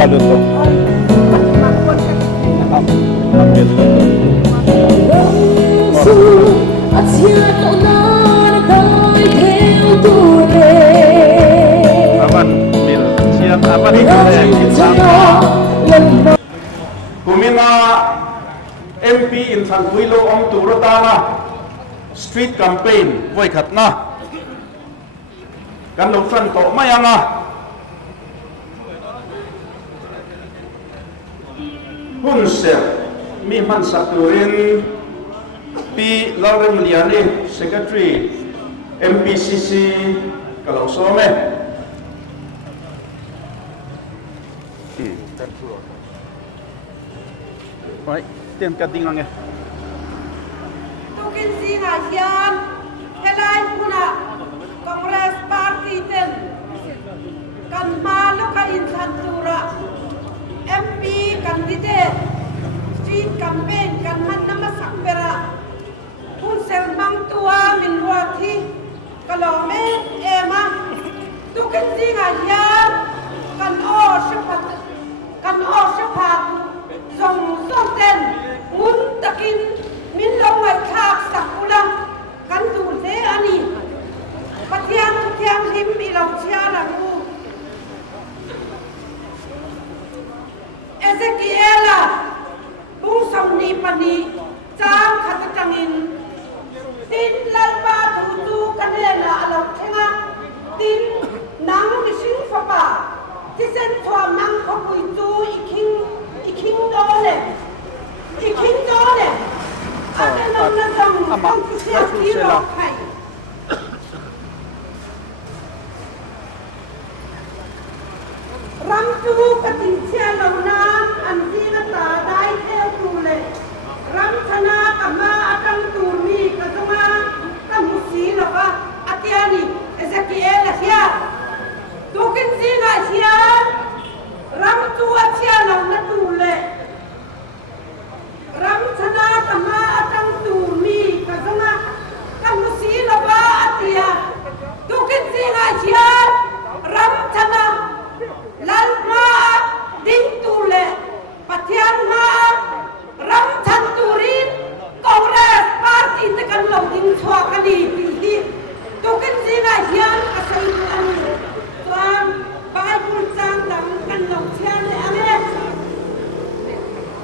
saluto. Aman, bil siap apa nih Kumina MP in Thusawai lo om turutana street campaign voi khatna kan lo san to mayanga hunse mi man saturin pi Lauren Liani secretary Mpcc kalau some Right, tiêm cả tiếng nghe. Tu kinh si na hian, helai puna Congress Party ten, kan malu ka insan tura, MP candidate, street campaign kan man nama sakpera, pun sermang tua min wati, kalau me ema, tu kinh si na hian, kan o sepat dòng sông tên muốn takin min long ngoài khác sạc ulang kan tu thế ani patiang him ilang chia là ngu Ezekiela bung sông ni pani trang khát trangin tin lalpa tu kanela alam thenga tin nang mising fapa tisen thwa nang khopui tu iking dole ada nang dong kusia kilo kai ram tu katin sia launa an dina ta dai theo tu le ram thana kama atang tu mi kadunga kamusi loka atiani Ezekiel sia tukin sina sia ram tu atia launa tu le ram thana kama atang tu mi kadunga kamusi loka atia tukin sina sia ram thana lalma ding tu le patian ma ram than turin Congress Party tekan lo ding thwa kali pi tukin sina hian asai tu ani tuan Bible sang dang kan lo chian le ame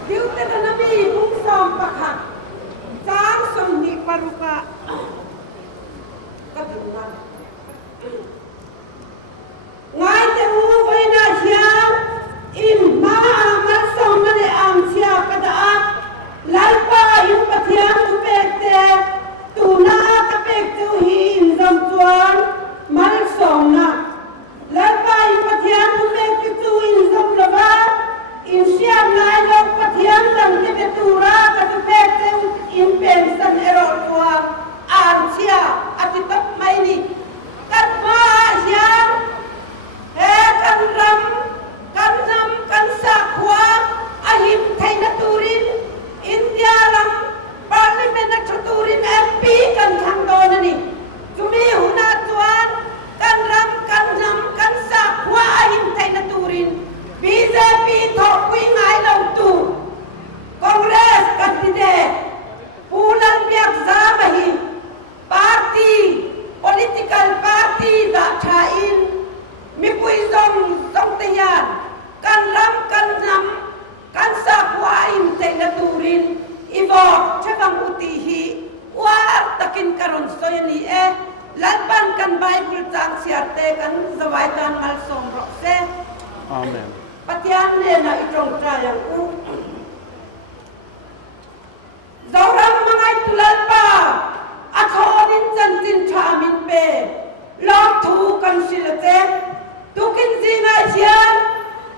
diu te na mi mung som pakhat sang som ni paruka kadungan ngai te u voi na hian in ma amal som na le am sia kada lalpa yu pathian tu pek te tu na ka pek tu hi in zam chuan mal som na lalpa yu pathian tu pek tu in zam lova in siam lai lo pathian dang te tu ra ka tu pek te in pen san ero chuan an sia ati tap mai ni kat ma hian he kan ram kan nam kan sa khwa ahim thaina turin India ram parliament na turin MP kan thang don ani tumi huna tuan kan ram kan nam kan sa khwa ahim thaina turin BJP thokui ngai lo tu Congress candidate pulan biak zamahi party political party da thain mi pui zong tayan kan ram kan nam kan sa khwa in thaina turin ivok chakang uti hi wa takin karon soyani lalpan kan Bible chang siarte kan zawai kan mal som ro se Amen. patian ne na itong trayang u zawram mangai tulalpa athonin chantin thamin pe lok thu kan silate tukin zinga sian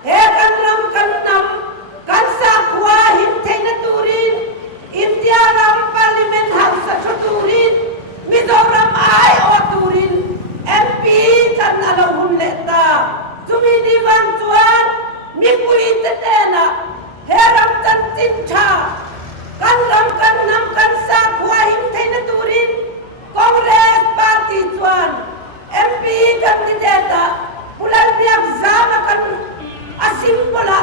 he kan ram kan nam kan sa khwa him thaina turin India ram parliament house sa turin Mizoram ai o turin MP chan alahun leta tumi ni wang tuan mi pui tetena he ram chan tin tha kan ram kan nam kan sa khwa him thaina turin Congress party tuan MP candidate pulan biak zama kan asim bola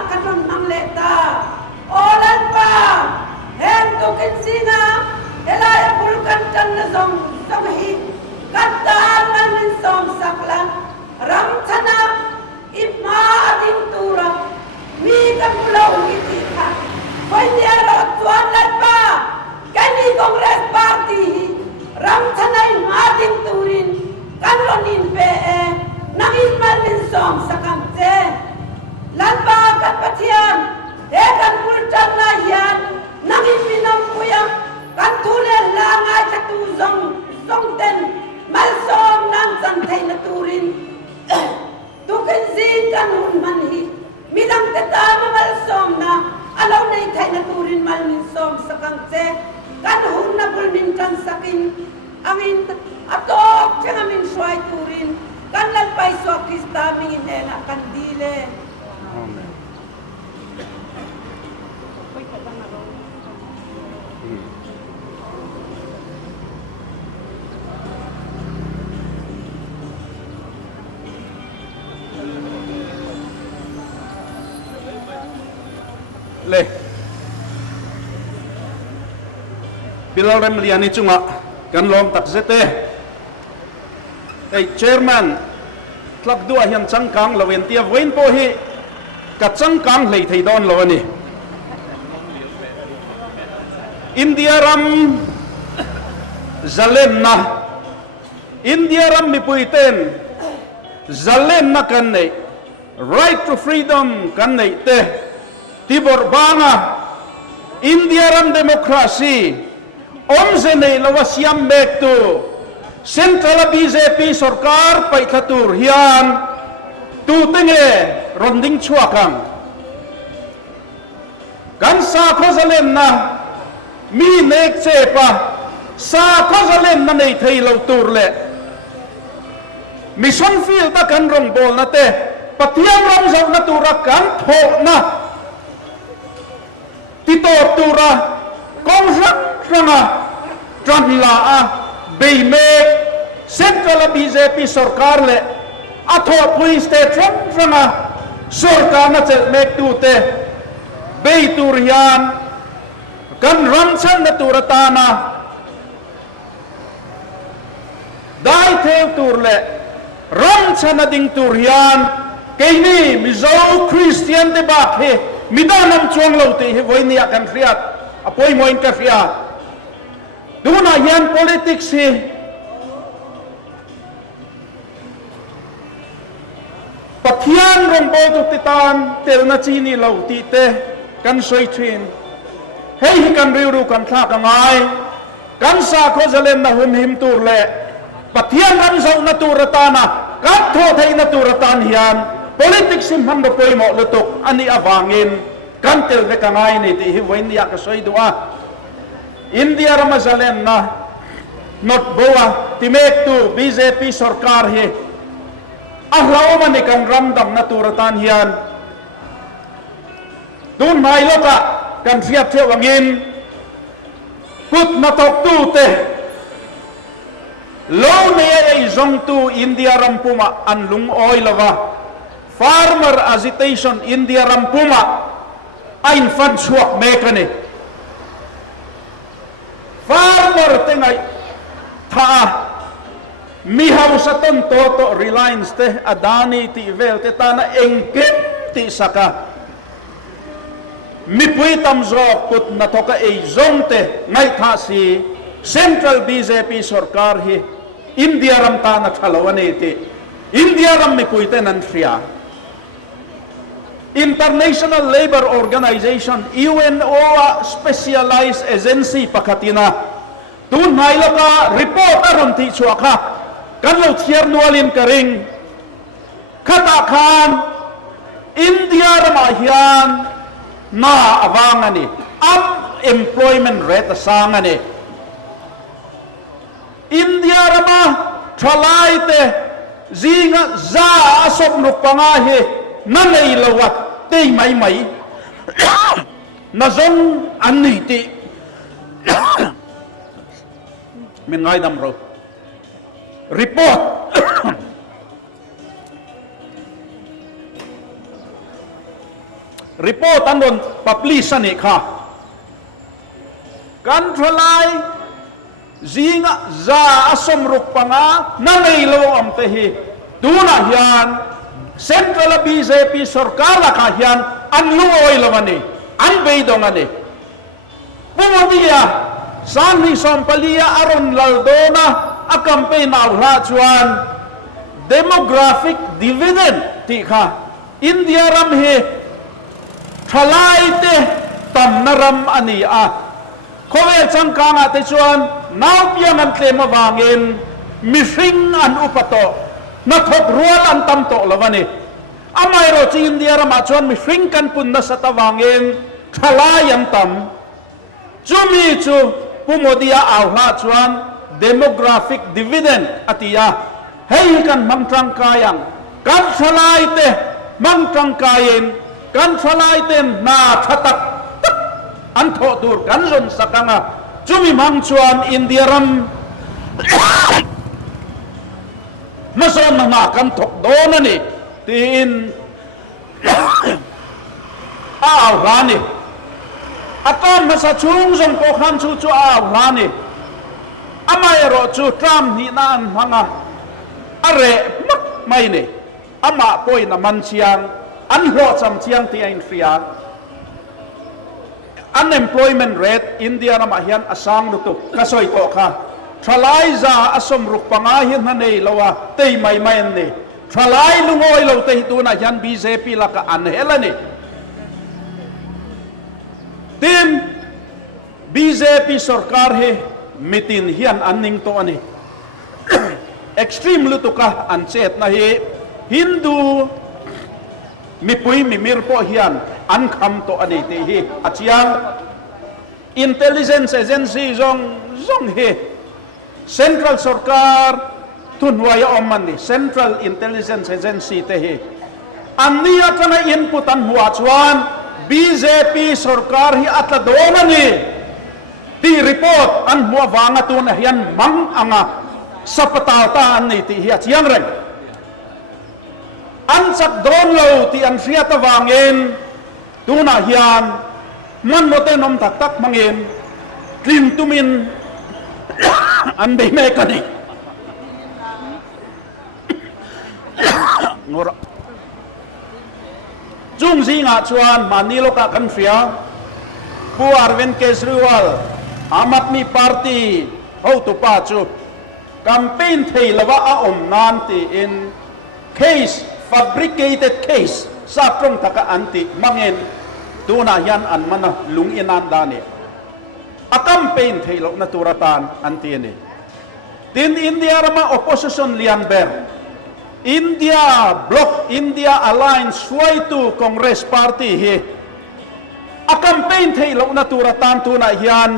pathian he kan pul chang na hian nangin minam puyam kan thule la ngai chatu zong ten mal som nang chan thei na turin tu kan zin kan hun man hi midang te ta mal som na alo nei thei na turin mal min som sakang che kan hun na bul min chan sakin amin atok chang amin swai turin kan lan pai so krista mi ne na kan dile amen le bilal rem liani chunga kan lom tak zete ei chairman tlak dua hian changkang lowen tia voin po hi ka changkang hlei thei don lo ani india ram zalen na india ram mi puiten zalen na kan nei right to freedom kan nei te tibor banga india ram democracy omze nei lawa siam bek tu central BJP sarkar pai thatur hian tu tenge ronding chuakang kan sa khozalen na mi nek chepa sa khozalen na nei thei lo tur le mission field ta kan rong bol na te pathiam ram zau na tura kan tho na tito tura kong rak ranga tran la a Beimek Central BJP sarkar le atho pui state ranga sarkar na chel mek tu te bei tur hian kan ram chan na turata na dai theo tur le ram chan na ding tur hian keini mizo Christian de ba he midanam chuang lo te he voinia kan riat apoi moin ka riat duna hian politics hi pathian rong bo tu titan tel na chini lo ti te kan soi thin hei hi kan riu ru kan thla ka ngai kan sa kho zalen na hum him tur le pathian ram zau na turata na kan tho thei na turatan hian politics sim ham do poimo lutuk ani awangin kan tel ve ka ngai ni ti hi voin ya ka soi duwa India ramazalen na not boa timek tu BJP sarkar hi ahlaw man ikan ramdam na turatan hian dun mai loka kan fiat the wangin kut na tok tu te lo ne ai zong tu India rampuma an lung oi lava farmer agitation India rampuma ain fan suak mekane farmer tengai tha mi hausa ton to Reliance te Adani ti vel te tana engke ti saka mi pui tam zo put na thoka ei zong te ngai tha si Central BJP sarkar hi India ram ta na thalawane te India ram mi pui te nan thria International Labour Organization UNO specialized agency pakatina tun mai loka report aron ti chuaka kan lo thiar nualin karing khata khan India rama hian na awangani unemployment rate sangani India rama thalai te zinga za asop nupanga he nanei lawat tei mai mai na zong anni ti min ngai dam ro report report andon publish ani kha kan thalai zinga za asom ruk panga nanei lo am te hi tuna hian Central BJP sarkar la ka hian an luoi lawani an beidongani pumodia sanni sompalia aron laldona a campaign awla chuan demographic dividend ti kha India ram he ทลายเตตัมนรำอันนี้โคเวจังกางติชวนน้าวเปียงันเตมวางเงินมิฟิงอันอุปโตนัทบรัวอันตัมโตละวันนี้อาไม่รู้จีนเดียร์มาชวนมิฟิงกันปุ่นนัสตะวางเงินทลายยันตัมจูมีจูผู้โมดียเอาหน้าชวน demographic dividend อติยาให้กันมังจังกายังกันทลายเตมังจังกายินกันทลายเตนาทัตักอันโทดูร์กันจนสักงาจุมีมังชวนอินเดียรัมมาสอนมากันทกโดนนี่ตีนอ้าวร้านี่อาการมาสะชุงจงโปขันชูจูอ้าวร้านี่อาไม่รอจูตรามนี่นานมังอะไรมักไม่เนี่ยอามาป่วยน้ำมันเชียงอันหัวจำเชียงที่อินเดีย unemployment rate อินเดียน้ำมันเฮียนอาสังลุตุกระสอยโตค่ะทลายจะอาสมรุกปังอาเฮียนนั่นเองละว่าเตยไม่เนี่ยทลายลุงโอยเราเตยตัวน่ะยัน BJP ละก็อันเฮลันนี่ทีม BJP สรการเฮมิตินเฮียนอันนิงตัวนี่ extreme ลุตุกะอันเจ็ดนะเฮฮินดูมีปุยมีมิรโปเฮียนอันคำตัวอันนี้ที่เฮอาจยัง intelligence agency จงเฮ central สรการทุนวายอมันนี่ central intelligence agency ที่เฮอันนี้อาจจะใน input อันหัวชวน BJP สรการเฮอัตโดนนี่ที่รีพอร์ตอันหัววางตัวนี่ยันมังอังสัปตาตาอันนี้ที่เฮอาจยังเร่งอันสักโดนเราที่อันเสียตะวางเองตัวน่ะเฮียนมันโมเตนอมตักตักมังเองกลิ่นตุมินอันเบเมกันนี่งรจุงซีงาชวนมานิโลกากันเฟียผู้อาร์เวนเคสริวัลอามัดมีปาร์ตี้เอาตุปาจูcampaign เทลว่าอมนานตีอิน case fabricated case ซาตรงตะกะอันติมังเงินตัวนายันอันมันลุงอินันดานี่อาcampaign เทลนัตุรตานอันตีนี่ทีนอินเดียรามา opposition เลียนเบอร์อินเดียบล็อกอินเดีย alliance ช่วยตู Congress Party เฮอาcampaign เทลนัตุรตานตัวนายัน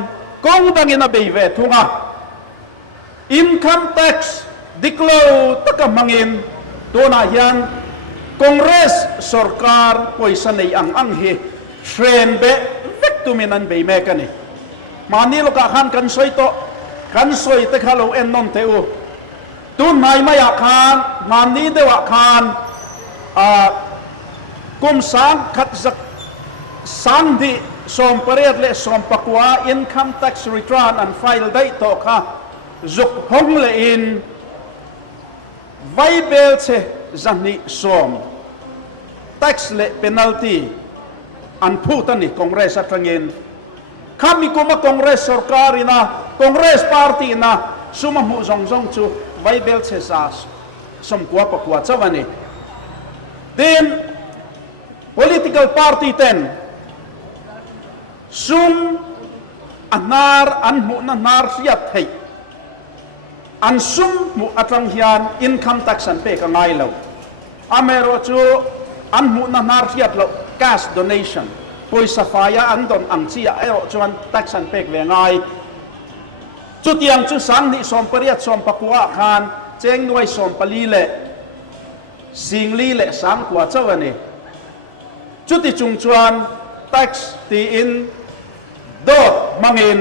กงดังอินาเบยเวทุงะincome tax declare ตะกะมังเงินตัวนายันCongress สรการป่วยสนัยอังเฮเทรนเบะเวกตุมินันเบยเมกันนี่มานี่ลูกขันกันสวยโตกันสวยแต่ข้าเราเอ็นนนเทวตุนไหนไม่อยากขันมานี่เดวะขันกุมสังขัดสังดิสมปริยัติเลสมปกว่า income tax return and file ได้โตค่ะจุกหงเลอินไวเบลเชจันนี่สม tax เล penalty อันพูดนี่คองเกรสทั้งเงินข้ามีกุมคองเกรสสรการินะคองเกรสพาร์ตี้นะสุมามุจงจูไวเบลเชซาสมกัวปกว่าเจ้าวันนี้ทีม political party ซุมอันนาร์อันมุนนาร์เสียดให้อันซุมมุอัตรังเฮียน income tax อันเปกันไงแล้วอเมริกาอันมุนนาร์เสียดแล้ว cash donation ปุยสฟายอันดอนอังเชียเอโรจวน tax อันเปกเวงไงจุดยังจุดสังนิสมปริยัติสมปกัวขานเจงด้วยสมปลีเละสิงลีเละสังกัวเจ้าวันนี้จุดที่จุงชวน tax ตีอินโดดมังอิน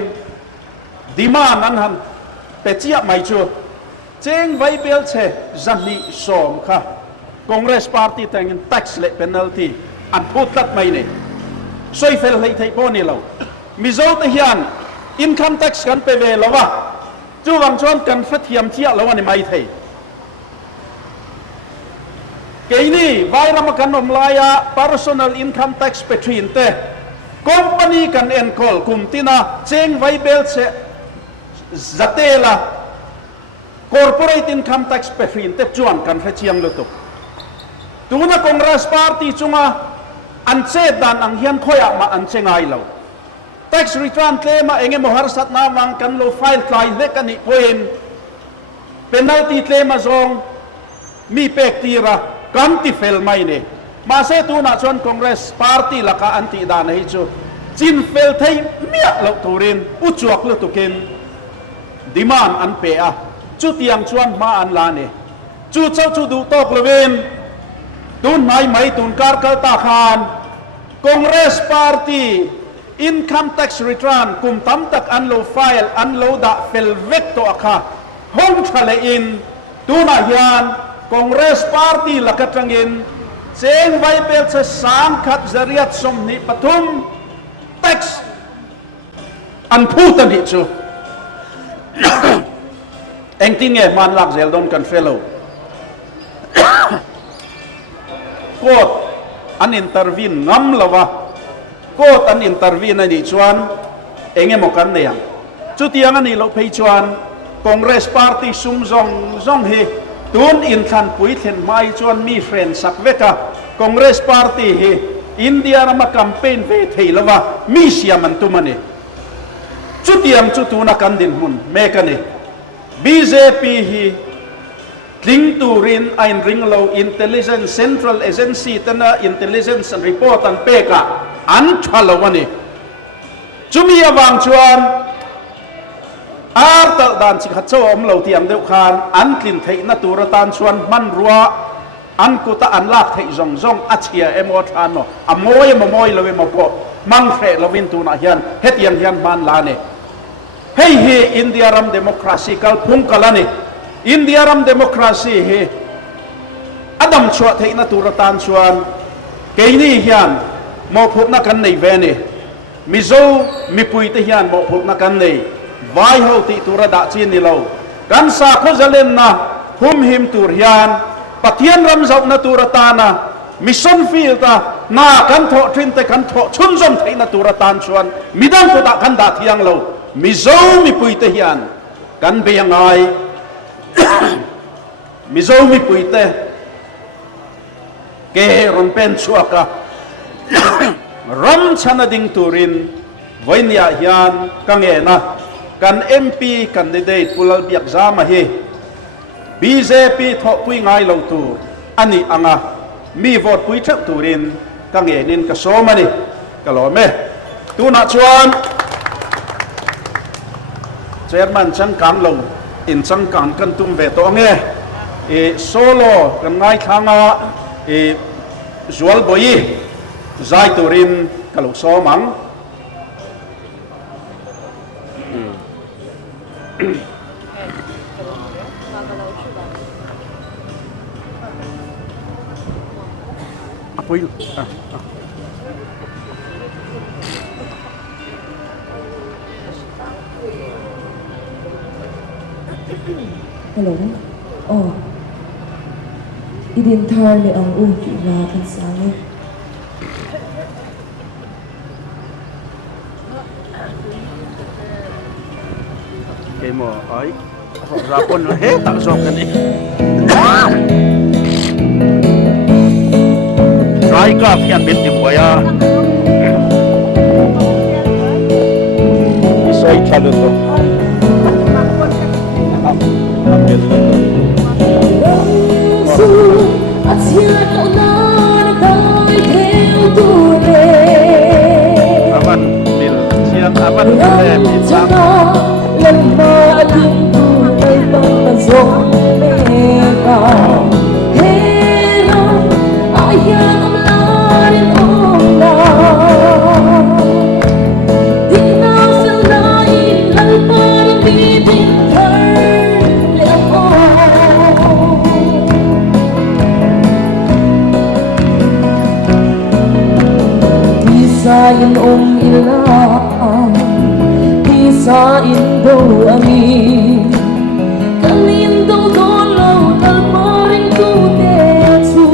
ดีมานันหันเป็ดเจี๊ยบไม่ชัวเจงไวเบลเชจันนี่สมค่ะคองเกรสพาร์ตี้แต่ง tax เละ penalty อันพูดตัดไม่เนี่ยสวยเฟลให้ไทยพอนี่เรามิโซตเฮียน income tax กันไปเวลวะจู่วังชวนกันฟัดเทียมเทียแล้ววันนี้ไม่ไทยเกนี่ไวรามกันอมลาย personal income tax ไปทรีนเตcompany กันเอ็นคอลคุมตินาเจงไวเบลเชจัตเตล่า corporate income tax ไปทรีนเตจวนกันฟัดเทียมลุตุตัวนักคองเกรสพาร์ตี้จุงะ an che dan ang hian khoya ma an che ngai lo tax return claim ma enge mo har sat na mang kan lo file tlai le kan ni poin penalty claim ma zong mi pek tira kam ti fel mai ne ma se tu na chon congress party la ka anti da nei chu chin fel thei mia lo turin u chuak lo tukin demand an pe a chu tiang chuan ma an la ne chu chau chu du tok lovin tun mai tun kar kal ta khan congress party income tax return kum tam tak an lo file an lo da fel vek to akha hong thale in tuna hian congress party lakatrangin cheng vai pel che sang khat zariat som ni pathum tax an phutan hi chu engting e man lak zel don kan fellow court an intervene ngam lawa court an intervene ani chuan enge mo kan ne yang chu tiang ani lo phei chuan congress party sum zong hi tun in than pui thlen mai chuan mi friend sak veka congress party hi india rama campaign ve thei lawa mi siam an tumani chu tiang chu tu na kan din mun me kani bjp hi tling turin ain ringlo intelligence central agency tana intelligence and report an peka an thalawani chumi awang chuan ar tal dan chi khacho om lo tiang deuh khan an tlin thei na turatan chuan man ruwa an kuta an lak thei zong achia emo thano amoi lowe mo po mang thre lovin tu na hian hetiang hian man la ne hei hi india ram democracy kal phung kalani india ram democracy hi adam chua thei na turatan chuan keini hian mo phuk na kan nei ve ni mizo mipui te hian mo phuk na kan nei vai ho ti tura da chin ni lo kan sa kho zalen na hum him tur hian pathian ram zau na turatana mission field ta na kan tho trin te kan tho chun zom thei na turatan chuan midang ko da kan da thiang lo mizo mipui te hian kan be ngai mizo mipui te ke ron pen chuaka ram chana ding turin voinia hian kangena kan mp candidate pulal biak zama hi bjp tho pui ngai lo tu ani anga mi vote pui thak turin kangenin ka somani kalome tuna chuan chairman chang kang lo in chang kang kan tum ve to nge e solo kan ngai thanga e zual boi zai turin kalau somang apoy hello oh idin thar le ang ra kan sange cái mò ấy ra con nó hết tạo dọc cái này trái cà phê biết tìm quay à xoay chả được đâu aman bil sian aman kalian bisa lần mơ đêm tôi bay băng gió mê cao hello ai yang am la đến ôm đau đi nào sẽ lại lần mơ đi bên thơ leo đi xa yên ôm ila sa indo ami kalindo dolo kalmaring kutetsu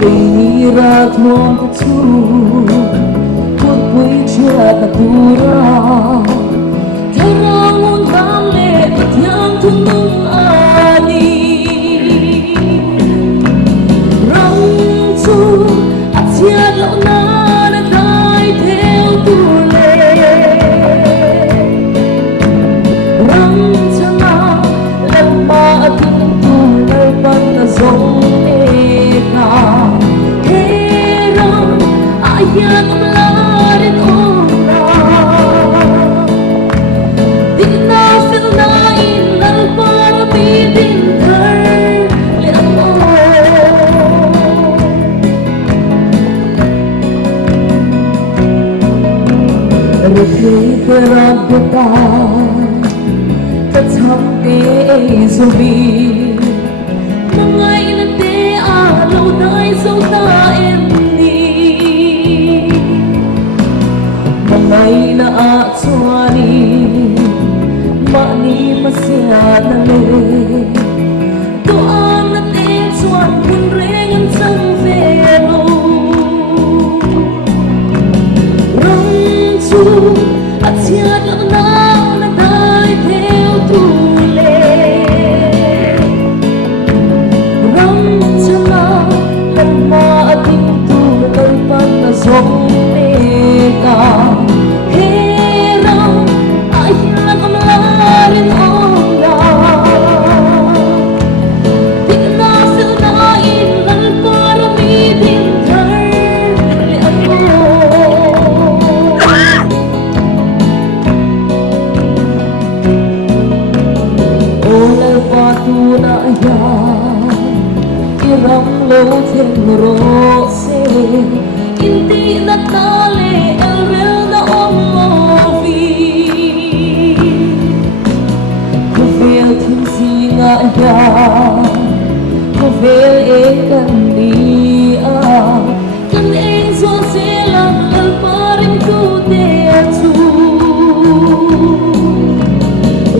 pinirat mong katsu putpui chat natura tarangun kame patyang tunung ani rang cái răng của ta ta thắm cái dù bi mà ngày là thế à lâu nay dấu ta em đi mà ngày là à cho đi mà ni mà xia na lê tu am là thế chuan kun reng an sang về lâu rong chu at siat lang na dai theo tu lê rong chama lần mà ating tu lời pan na song mê ca he rong ai lang am la rin ong da tin na sil na in lan para mi din thar le ako olay patu na ya irang lâu thêm rose inti na tale el rel na omovi ko vel tim si nga ya ko vel e kan ni a kan en so se lang al paring tu te tu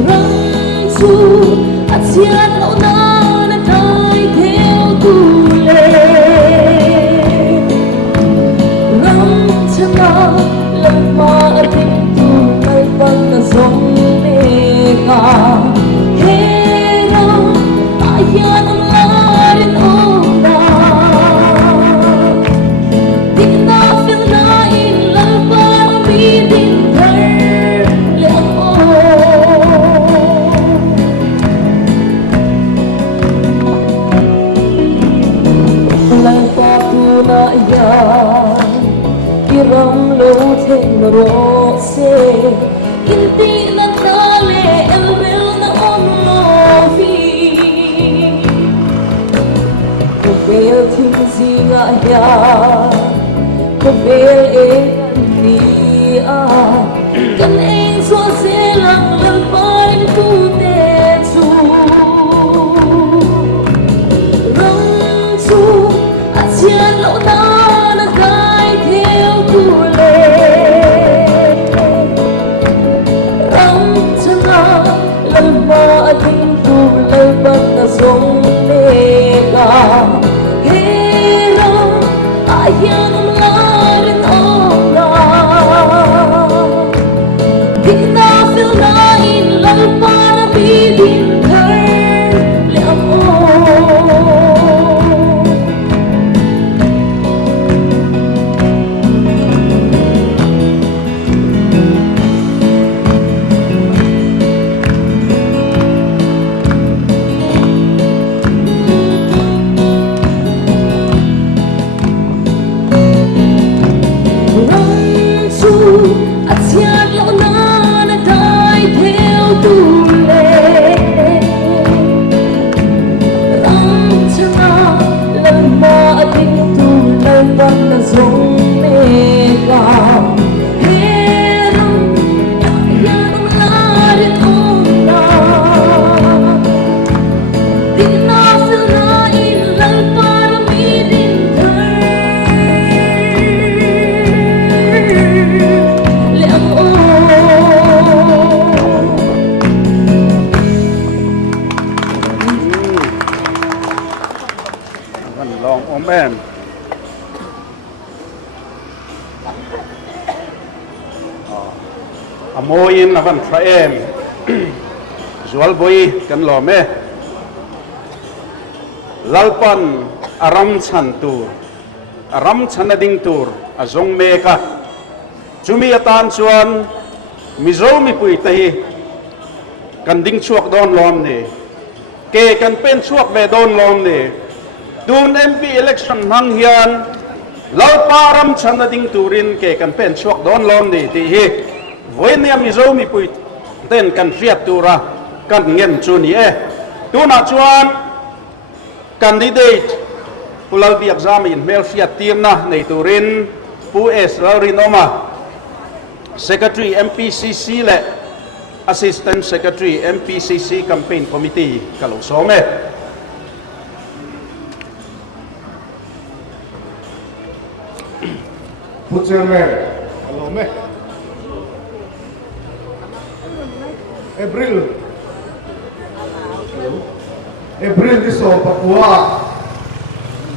rang su at siat lo na dai theo tu lê rang chama lần mà ating tu mai pang na song mê ca he rang ayan ang larin ong da di na feel na in lal para mi din thar le ako lang patu na yan irang lâu thêm rose inti na tale el rel na omovi ko vel tim si nga ya ko vel e kan ni a kan en so se lang lang parin tu te chu rong chu at sian lo na dai theo tu lê rong changa lần mà ating tu lời bắt na song mê ca he rong ayan ang larin ong da di na feel na in lal para bibin thar le ako rong chu at siat lo na dai theo tu lê rong chama lần mà ating tu lời pan na song mê ca he rong ayan ang larin ong da di na feel na in lal para mi din thar le ako Kan long amen amoyin na kan traem zual boy kan lo me lalpan aram chan tur aram chanading tur azong me ka chumi atan chuan mizo mi pui tahi kan ding chuak don lom ni ke kan pen chuak ve don lom ni dun MP election hang hian lalpa aram chanading turin ke kan pen chuak don lom ni ti hi voinia mizo mi pui ten kan riat tura kan ngem chu ni e tuna chuan candidate pulal bi exam in mel fiat tirna nei turin pu es laurin oma Secretary Mpcc และ Assistant Secretary Mpcc Campaign Committee กะโหลสองเมผู้เชี่ยวชาญฮัลโหลไหมAprilที่สองปักว่า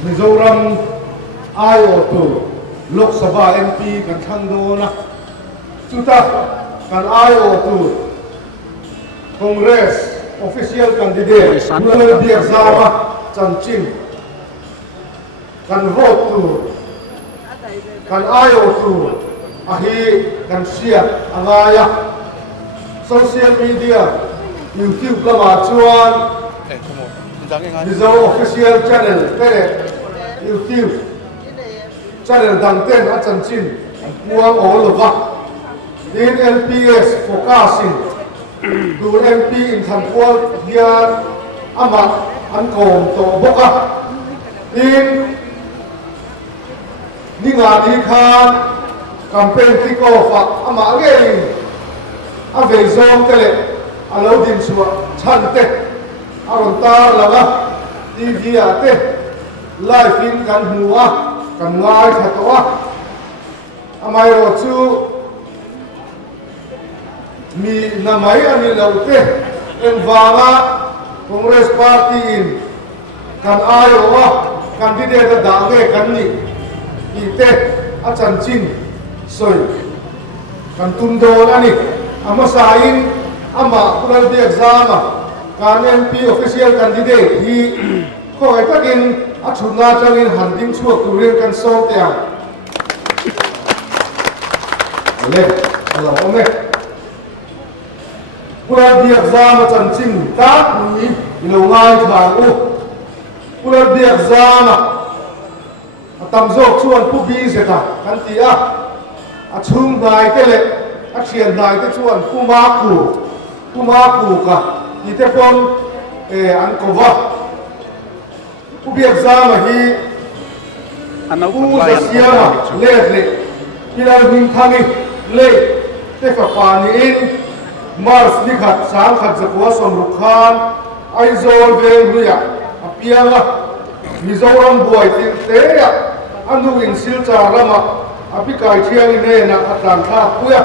มิโซรัมไอโอทูโลกสภา MP กันทั้งโดนะสุดท้ายกันไอโอทูCongress Official Candidate เมื่อเดียร์ซาวะจันจินกันโหวตทูกันไอโอทูอาฮีกันเชียร์อะไรอะโซเชียลมีเดีย YouTube ก็มาชวนมิโซ Official Channel เต้ YouTube Channel ดังเต้นอาจารย์จินมัวโอหรือวะดีน LPS Focusing ดู MP อินทันพวกเฮียอามาอันโกงโตบกะนี่งานนี้ค่ะแคมเปญที่ก็ฝากอามาเกยอาเวซองเตเลอาเราดินชัวชันเตอารมณ์ตาละวะทีวีอาเตไลฟ์ฟินกันหัวกันง่ายขัดตัวอามาโรจูมีนามัยอันนี้เราเตเอ็นวางะคอนเกรสพาร์ตี้อินกันอายโอวะกันที่เดตด่างเกกันนี่อีเตอาจารย์จินสวยกันตุนโดนั่นนี่อามาสายินอามาคุณเราเดียกซามาการ MP Official Candidate ที่ก็ไอ้ก็กินอาชุนนาจังอินหันดิ้งชั่วตุเรียนกันโซ่เตียงเล็กอะไรโอ้เมคุณเราเดียกซามาจันจินตาหนีเราง่ายทางอุคุณเราเดียกซามาตำโจกชวนผู้บีเสกกันตีอาชุมนายเตเลอาเชียนนายเตชวนผู้มากูกะยี่เตปอนอันกวะผู้บีกซามาฮีผู้จะเสียมาเล่เล่ที่เราหินทานีเล่เตฝปานีอินมาร์สนิขัดสามขัดจะกัวสมรุขานไอโซลเวงเรียเปียงมิโซรัมบวยติเตะอันดูอินซิลจาระมาอภิกายเชียงเนนักอัตราคุย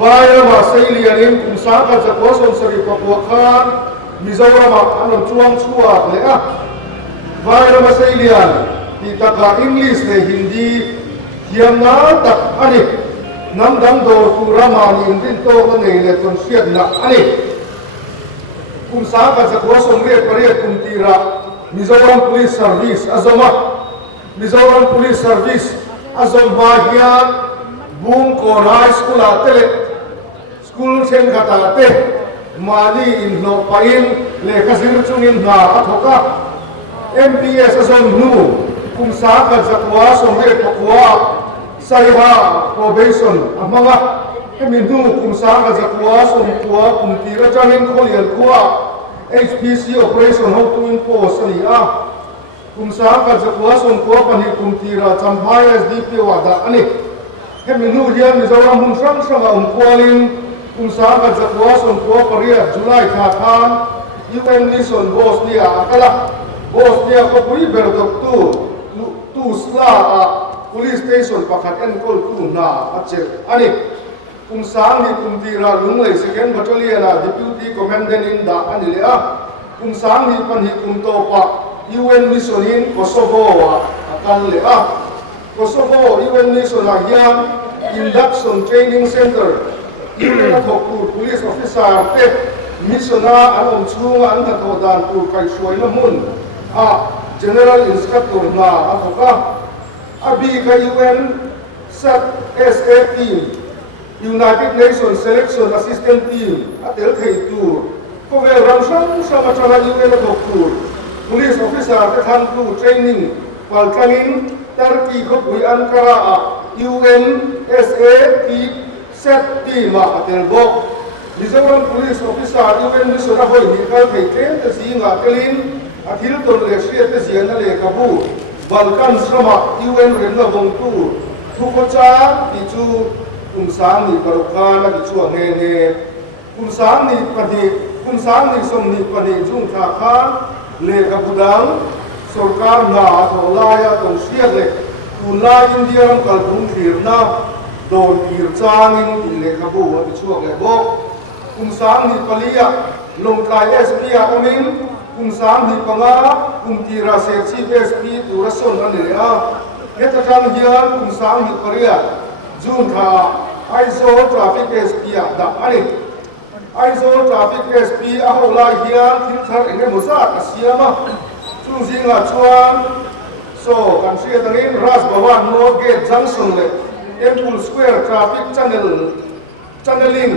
วายมาเซลียนิมกุมสาขัดจะกัวสมสริปปัวขานมิโซรัมอันนั้นช่วงชัวเลยวายมาเซลียนที่ตะกาอังกฤษในฮินดีเทียมนาตักอันนี้น้ำดังโดตุรามานินดินโตกันในเลตอนเชียดนักอันนี้กุมสาขัดจะกัวสมเรียกเรียกกุมตีระมิโซรัม Police Service อาซอมมิโซรัม Police Service อาซอมมาเฮียบุ้งโคราชสกุลอาเตเลสกุลเชนขัดอาเตมาลีอินโนปาอินเลขาสิรจุนินนาอัฐกะ MPS อาซอมนูกุมสาขัดจะกัวสมเรียกกัวไซฮา probation อามังะมินูกุมสาขัดจะกัวสมกัวกุมตีระจันินโคเลียนกัวHPC operation how to impose ani kum sa ka zakwa son ko pani kum tira champhai SDP wada ani heminu hian mizoram hun sang sang kwalin kum sa ka zakwa son ko paria July tha khan UN mission Bosnia akala Bosnia ko puri berdok tu sla police station pakhat en kol tu na ache ani kum sang ni kum tira lunglei second battalion deputy commandant in da anile kum sang ni pan hi kum to pa UN mission in Kosovo akan le Kosovo UN mission hian induction training center UN thoktu police officer te missiona anom chunga an tha to dan tu kai suai na mun general instructor na athoka abi ka UN sat SA team United Nations Selection Assistant Team atel thei tu ko ve ramsam sama chana UN doktor police officer ka than tu training palkanin Turkey ko pui Ankara UN SA team set team atel bok Mizoram police officer UN mission a hoi ni kal thei train te singa kelin athil ton le shriat te sian le kabu Balkan sama UN ren la bong tu thu ko cha ti chu คุณสามนี่กระดูกคาและกิช่วงเงคุณสามนี่ปฏิคุณสามนี่สมนี่ปฏิจุงขาคาเลขบุดังสุรการนาทองลายตรงเสียเลยคุณลายอินเดียรำกัลทุ่งขีรนาโดนขีรจางิงอิเลขบุวันช่วงเลยบอกคุณสามนี่ปลียลงทายเอสพีอาอมินคุณสามนี่ปังอาคุณทีราเซซีเอสพีตุรสนนั่นเลยเฮตทางเฮียนคุณสามนี่ปลียจุนทาไอโซทราฟิกเอสพีอาดับอันนี้ไอโซทราฟิกเอสพีอาหัวลายเฮียนทิ้งทางเองมุสาอาเซียมาจุงซิงาชวนโซกันเสียตรงนี้รัสบวานโนเกตจังสุนเลยเอ็มพูลสแควร์ทราฟิกชันเนลลิง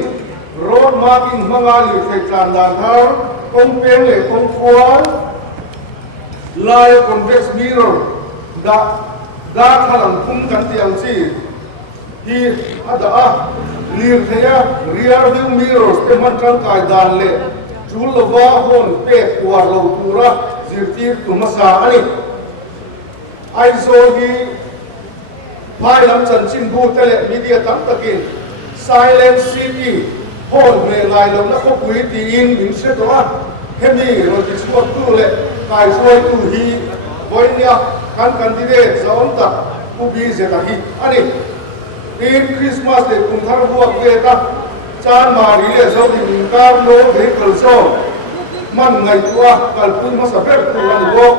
โรดมาร์กิ้งมังอาลีเฟกานดานทาร์คงเป็นเลยคงควรลายคอนเว็กซ์มิเรอร์ดาขลังพุ่งกันเตียงซีที่อาจจะลีร์เทียเรียร์วิวมิเรอร์เป็นมันร่างกายดานเลยจูลวาฮอนเปกวาร์โลตูระซิร์ตีตุมาสาอันนี้ไอโซฮีภายหลังจันชินบูเตเลมีเดียตั้งตะกิน Silent City โฮนเมลัยลงนักขบุยตีอินมิงเชตัวเฮมี่เราจะช่วยตู้เล่กายช่วยตู้ฮีวันนี้กันดีเดชสอนตัดผู้บีเสตฮีอันนี้ปีคริสต์มาสเด็กคุณทารบัวเกตาจานมารีเลสเอาดิมิงการโลเด็กกระโซมันไงตัวกัลปุ่นมาสับเพ็ตัวนี้บอก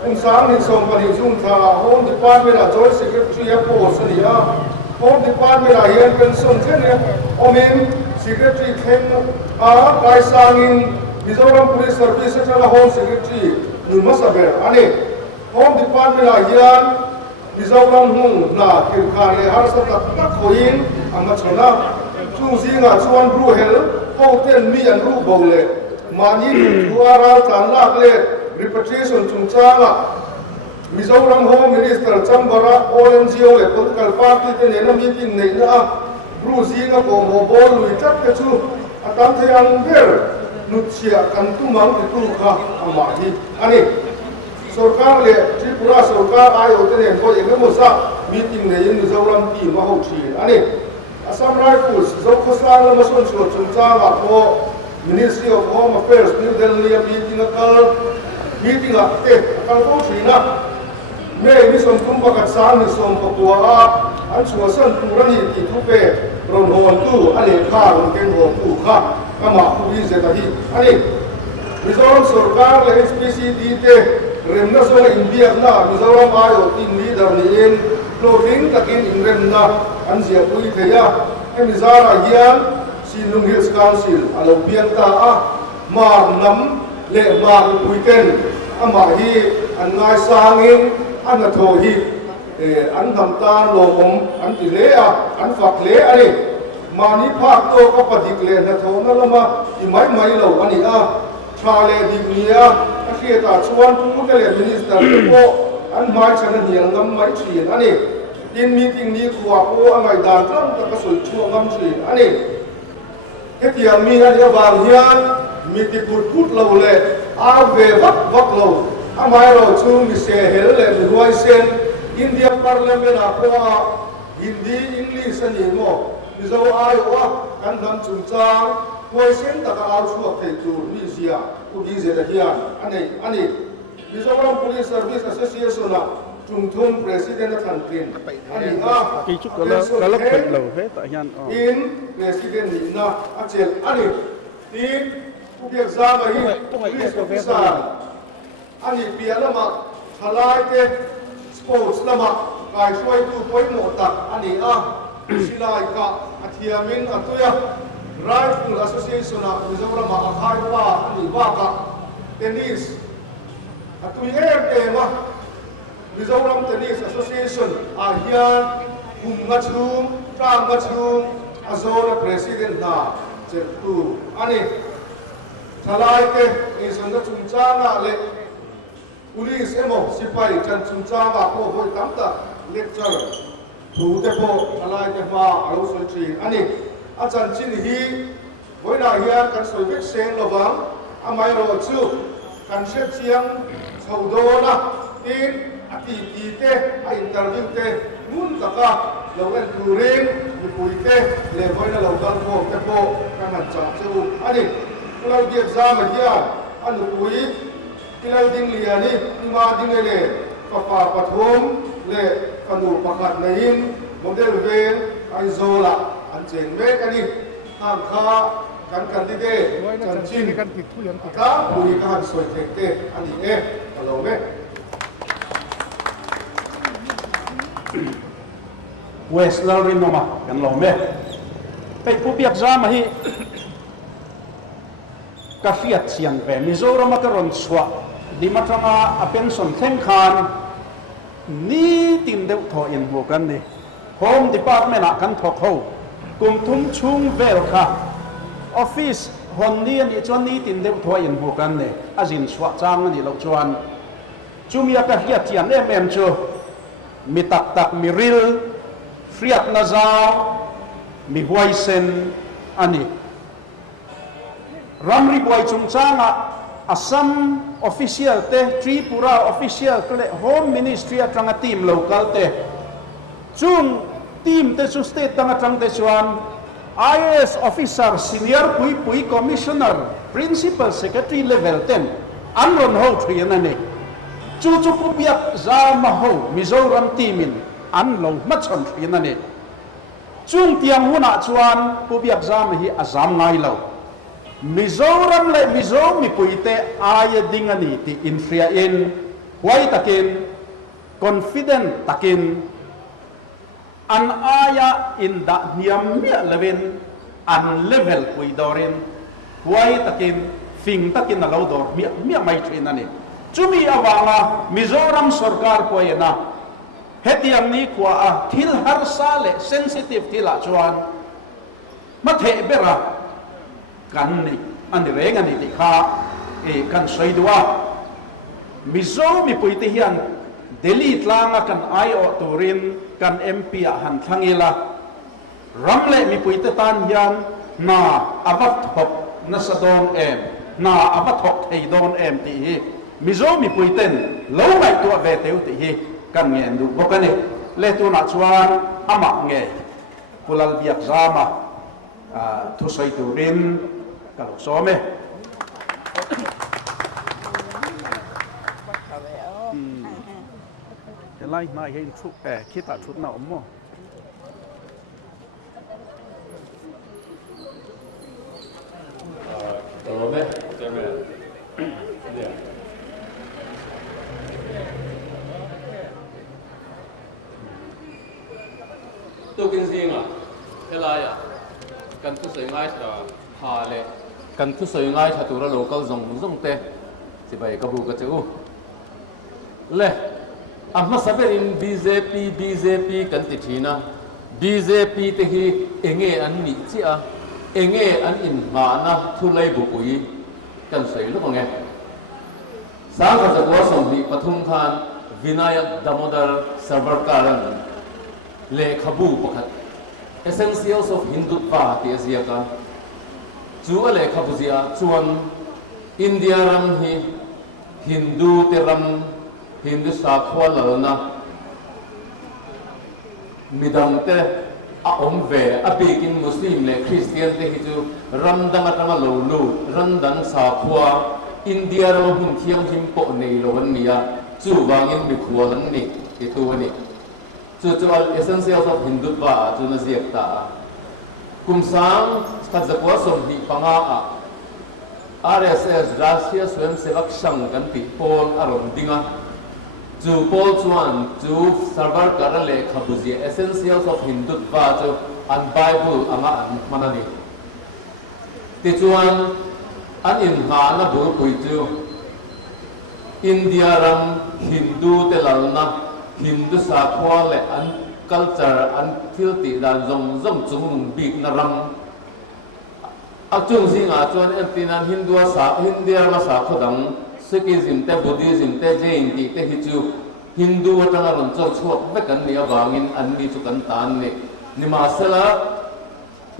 คุณสามนิสมปนิจุนทาโฮมดิปาร์ตเมนต์จอยสิเกตชีโพสเนียโฮมดิปาร์ตเมนต์เฮียนเป็นส่วนเช่นนี้โอเมนSecretary Ken Kai Sangin Mizoram Police Service Central Home Secretary Numasaber Ane Home Department Ayan Mizoram Hung Na Kirkane Harsata Takoin Amachona Chungzinga Chuan Ruhel Houten Mi and Ru Bole Mani Tuara Tanlakle Repatriation Chungchanga Mizoram Home Minister Chambara ONGO Le Political Party Tenena Meeting Neinaรู้สิงคโปร์โมบอลลุยจัดกระชูอาตามที่อังเบอร์นุชเชียกันตุ้มังที่ตุ้ข้าอามาดีอันนี้สุรการเลยที่ปุระสุรการไอโอเทนก็ยังไม่หมดสักมีติ่งในยินดีเจ้าลำตีมาหกชีอันนี้อาสามไรฟูสเจ้าข้าสร้างแล้วมาส่วนส่วนจุนจ้างอ่ะพอ Ministry of Home Affairs New Delhiมีติ่งอ่ะกันหกชีนะเมื่อมีส่วนทุ่มประกาศสารมีส่วนประกวดอันชัวร์สั้นตัวนี้ที่ทุกเปรอนหอนตู้อันนี้ข้าวเก่งหัวตู้ข้าก็มาผู้วิเศษที่อันนี้มิโซรัมสุรการและ Mpcc ดีเตเริ่มนั่งส่งอินเดียนะมิโซรัมไอโอทีมลีดเดอร์นี่เองโปรลิงตะกินอินเรนนะอันเสียผู้ที่ยาให้มิซาราเยียนซีลุงฮิลส์คาวน์ซิลอันเราเบียงตามาน้ำเละมาปุยเต็นอามาฮีอันนายสางินอันนั้นโทฮีอันทำตาโลกมอันติเละอันฝักเละอันนี้มานิภาคโตก็ปฏิกิริยาโทนั่นละมาที่ไม่เราอันนี้ชาเลดิเมียอาเคียตาชวนผู้เกลียมินิสเตอร์โกอันไม่ฉันเหียงงำไม่ฉีนอันนี้ยินมีติงนี้ขวบโอ้อะไรด่านตั้งแต่ก็สวยชั่วงำฉีนอันนี้เฮียมีอันนี้บางเฮียนมีติพูดเราเลยอาเววักเราทำไมเราชูมิเซเฮลเลยมีรวยเซนอินเดียพาร์เลเมนต์อาว่าฮินดีอังกฤษนี่โม่มิโซอายว่ากันทำจุนจ้างรวยเซนแต่ก็เอาชัวร์เทจูมิเซียผู้ดีเสียเฮียนอันนี้มิโซรัม Police Service Association นะจุงทุ่ม President ทันทีอันนี้กี่ชุดก็เลิกเป็นเราเฮ้แต่ยันอิน President นี่นะอาเจลอันนี้ที่ผู้เกี่ยวกับอะไรที่ Police Officer อันนี้เปลี่ยนแล้วมาทลายเตะสปอร์ตแล้วมาการช่วยตู้ป่วยหมดตักอันนี้ศิลายกะอาเทียมินอัตุยะ Rifle Association นะมิโซรัมอาคายว่าอันนี้ว่ากะเทนนิสอัตุยเอ็มมิโซรัมเทนนิส Association อาเฮียนคุมงัดชุมตามงัดชุมอาโซน President นะเจ้าตู้อันนี้ทลายเตะเอสันจะจุนจ้างอะไรPolice emo sipai chan chunchawa ko hoi tamta lecture thu te po alai te ma alo soi tri ani achan chin hi boina hian kan soi vek seng lowang amai ro chu kan she chiang chhodo na tin ati ti te a interview te mun taka เราเล่นตูรินมีปุ๋ยเต้เลี้ยงไว้ในเราดังโบเตโบกันหันจับเจ้าอันนี้เราเก็บซามาเที่ยอันปุ๋ยที่เราดิ้งเลียนี่ที่มาดิ้งเลยปะปาปะทุมเล่ขนูปะขัดในหินโมเดลเวนไอโซล่าอันเจงเวกันนี่ห้ามค้ากันที่เต้จันชินกันผิดทุเรียนก้าปุ๋ยกันสวยเต้อันนี้เราเว้เวสลารินอมากันลงเม่ไปผู้เบียกจามาฮีกาเฟียดเสียงเวมิโซรามากรอนสวะดิมาทำอาเป็นส่วนเท่งคานนี่ตินเดวทออินหัวกันนี่โฮมดีพาร์ตเมนต์กันทอกเขากุมทุ่มชุงเวลค่ะออฟฟิศฮอนนี่นี่จวนนี่ตินเดวทออินหัวกันนี่อาจินสวะจางนี่เราจวนจูมีอากาเฟียดเสียงจูมีตักมีริลเฟียดนาซามีหวยเซนอันนี้รัมริบวยจุงจางอัสซัมออฟฟิเชียลเตทรีปุระออฟฟิเชียลก็เลยโฮมมินิสทรีตรังทีมโลคอลเตจุงทีมเตสุสเตตตั้งตรังเตชวน IAS officer senior pui commissioner principal secretary level 10อันรอนโฮทรีนั่นเองจูปุบยักจามาโฮมิโซรัมทีมินอันลงมัดชนทรีนั่นเองจุงเตียงหัวหน้าชวนปุบยักจามาฮีอาจามไงเรามิโซรัมเลยมิโซมีปุยเตอายดิ่งอันนี้ที่อินฟรีอินไว้ตะกิน confident ตะกินอันอายะอินดะเนียมเมียเลวินอันเลเวลปุยดอรินไว้ตะกินฟิงตะกินนั่นเราดอร์เมียไม่ทรีนั่นเองจุมีอวางมิโซรัมสุรการปุยนะเฮติยมนี้กว่าทิลฮาร์ซาเลเซนซิทีฟทิลาชวนมาเทเบระกันนี่อันนี้เรื่องอันนี้ที่ข้ากันสวยด้วยมิโซมีปุยที่ยันเดลีตลางกันไอโอตูรินกันเอ็มพีหันทั้งอีละรัมเล่มีปุยที่ตันยันนาอวัตหกนัสดอนเอ็มนาอวัตหกไอดอนเอ็มที่มิโซมีปุยเต็นเล่าไม่ตัวเวทีที่กันเงินดูบอกกันนี่เลตัวนักชวนอามักเงยกุลลบียกซามาทุสัยตูรินkalau someจะไล่มาให้ชุดคิดตัดชุดหน่อมั้งตัวไหมใช่ไหมเนี่ยตัวกินซิงอ่ะเท่าไรอ่ะกันตัวสวยง่ายจ้ะพาเลยกันทุสวยง่ายถ้าตัวเราโลกัลซงเตะสิไปกบูกระจูเล่อามาสับเป็น BJP กันติดทีนะ BJP เตะฮีเองอันนี้จีอ่ะเองอันอินมานะทุไลบุกุยกันสวยลูกไงสามกันจะว่าส่งที่ปทุมธานวินัยดามอดาร์เซอร์เวอร์การันเล่ขบูปะคัด Essentials of Hindutva ที่เสียกันจูอะไรขบุษีชวนอินเดียรัมฮีฮินดูเตรัมฮินดูสาขวาลนะมิดัมเตออมเวอเบกินมุสลิมและคริสเตียนเตฮิจูรัมดังอัตมาโลลูรัมดังสาขวาอินเดียรัมหุ่นเทียมหิมโปเนโลวันนี้จูวางินบิขวานันนี่ที่ตัวนี้จูอัลเอเซนเซียลของฮินดูบ้าจูนเสียตาคุมสังขัดจักรวาสมดีปังอาRSS รัสเซียสเวมเซวักชังกันติโพลอารมณ์ดิ่งจูโพลชวนจูซาร์วาร์การเล่ขบุษี Essentials of Hindu ว่าจูอันไบเบิลอันมันนี่ที่ชวนอันอินหานะบุรุษจูอินเดียรัมฮินดูเตลัลนะฮินดูสาขวาเล่อันculture อันที่ติดานจงจุงบีกนรำอักจุงสิงอาจวนเอตินันฮินดูสาฮินเดียมาสาขดังสิกิซิมเตบุดิซิมเตเจนติเตฮิจูฮินดูจังอารมณ์โจชวกเวกันเนี่ยบางินอันนี้จุกันตานเนี่ยนิมาสละ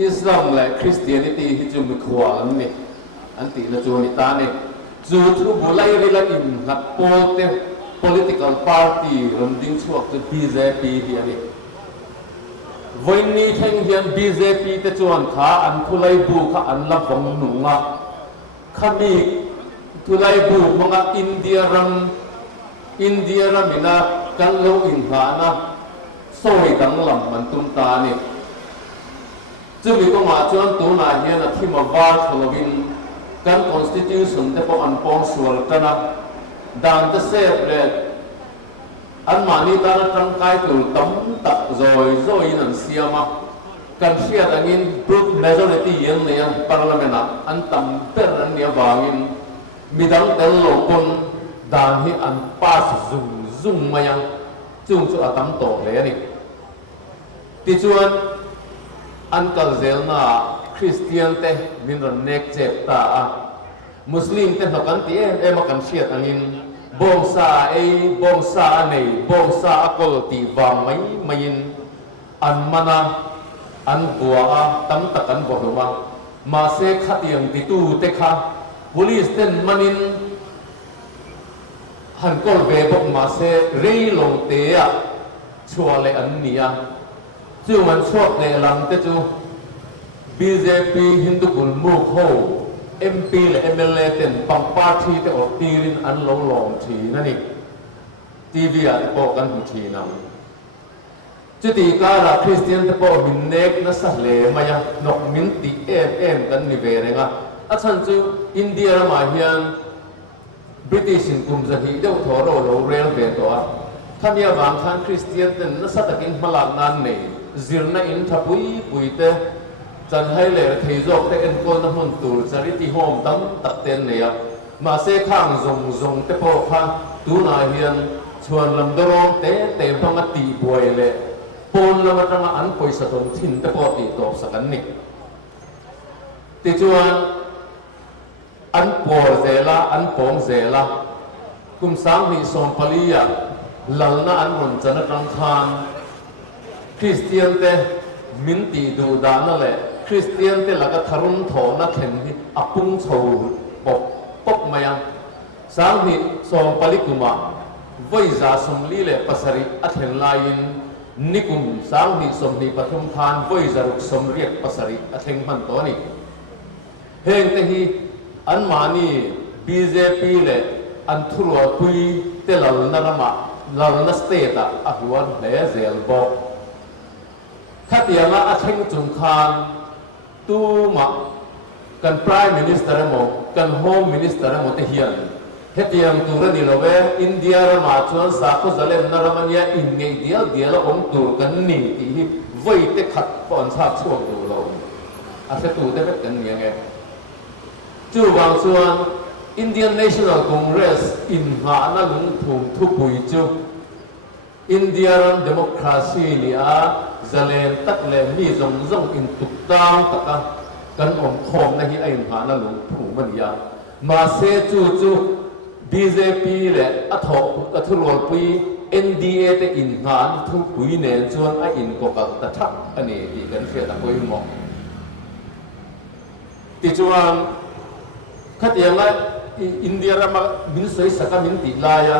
อิสลามและคริสเตียนิตี้ฮิจูมิขวานเนี่ยอันตินะจูนิตาเนี่ยจูทุบุไลริลอินนัดโปเตpolitical party รำดิ้งชวกจะ BJP ที่อันนี้ วันนี้แข่งเฮียน BJP แต่จวนขาอันทุไลบูขาอันลับของหนุ่งขามีทุไลบูมังอินเดียรัมมินะกันเลวอินหานะสวยดังลำมันตุนตาเนี่ยจึงมีก็มาจวนตัวนาเฮียนที่มาบ้าทลวินกัน constitution แต่พออันปองสวรกันนะดังจะเสพเลยอันมานี่ตอนตั้งใจตัวตั้มตักโอยนั่นเสียมากันเสียดังอิน brute majority ยังเนี่ย parliament อันตั้มเป็นอันเนี่ยบางินมีดังเตลโลกุนดังที่อัน pass zoom มายังจุ่มจุดตั้มโตเลยนี่ที่ชวนอันกัลเซลน่าคริสเตียนเตมินรันเนกเจ็บตามุสลิมเตหนักันที่มากันเสียดังอินบงซาบงซาเนบงซาอกลตีวางไม่ยินอันมานะอันบัวตั้มตะกันบัวมาเสกขัดยังติตูเตค่ะ police เต้นมันินหันกอลเวบกมาเสเรย์ลงเตะชัวเลยอันนี้จู่มันชอบในลำเตจู BJP ฮินดูกุลมูกโฮMP และ MLA เต็นปังปาทีแต่ออกตีรินอันลงหลงทีนั่นนี่ทีวีอ่ะบอกกันทุกทีนะจุดที่การคริสเตียนแต่บอกมินเนกนั่นสักเลยมายังนกมินตีเอ็มกันนิเวศนะอาจารย์จู่อินเดียมาเฮียนบริติชินกุมจะที่เจ้าทอโรโลเรลเวตัวท่านยาบางท่านคริสเตียนเต็นนั่นสักตะกินมาลานันนี่จิรนาอินทับปุยเตจันให้เลยที่จบแต่เอ็นคนนั้นมันตูจริติโฮมตั้งตัดเต็นเนี่ยมาเสกข้างซงแต่พอข้าตูนาเฮียนชวนลำดร้องเตะพังตีบวยเลยปนลำตั้งอันปอยสะตงทิ้งแต่พอตีตบสักนิดติจวนอันปอเซล่าอันปองเซล่ากุมสังหิสมปลียาหลังนั้นอันรุนจันทรังคานคริสเตียนเตมินตีดูดานนั่นแหละคริสเตียนเตลักทารุณโถนักเห็นที่อปุงโฉปกมายังสังหิสมปลีกุมาวิจาสมลีเลปัสริอัเห็นลายินนิกุมสังหิสมหิปฐุมทานวิจารุกสมเรียกปัสริอัเห็นมันตัวนี้เฮงแต่ฮีอันมานี่ BJP เลยอันทุรวปุยเตลัลนารามาลัลนัสเตตาอภิวันเฮเซลบอกขัดยังอาเชงจุงคานตูมากัน Prime Minister โมกัน Home Minister โมเทียนเฮตียงตูรันนี่เราเวอินเดียรามาชวนสาคุสเลนนารามันยาอินเดียละองตูกันนี่ที่ไว้เตขัดปอนชาช่วงดูเราอาเซตูได้เป็นกันยังไงจู่บางส่วน Indian National Congress อินหาหน้าลุงถุงทุกปุยจู่ Indian Democracy นี่จะเล่นตัดเล่นมีจงอินตุกตามตะกันองคมในที่ไอ้หาหน้าลุงถุงมันยามาเสจู่ BJP เลยอัฐรวลปุย NDA แต่อินหาทุกปุยเนี่ยส่วนไอ้อินก็กับตะทักอันนี้ที่กันเสียตะปุยหมอกติจวนขัดยังไงอินเดียรามามินสวยสักมินติลาย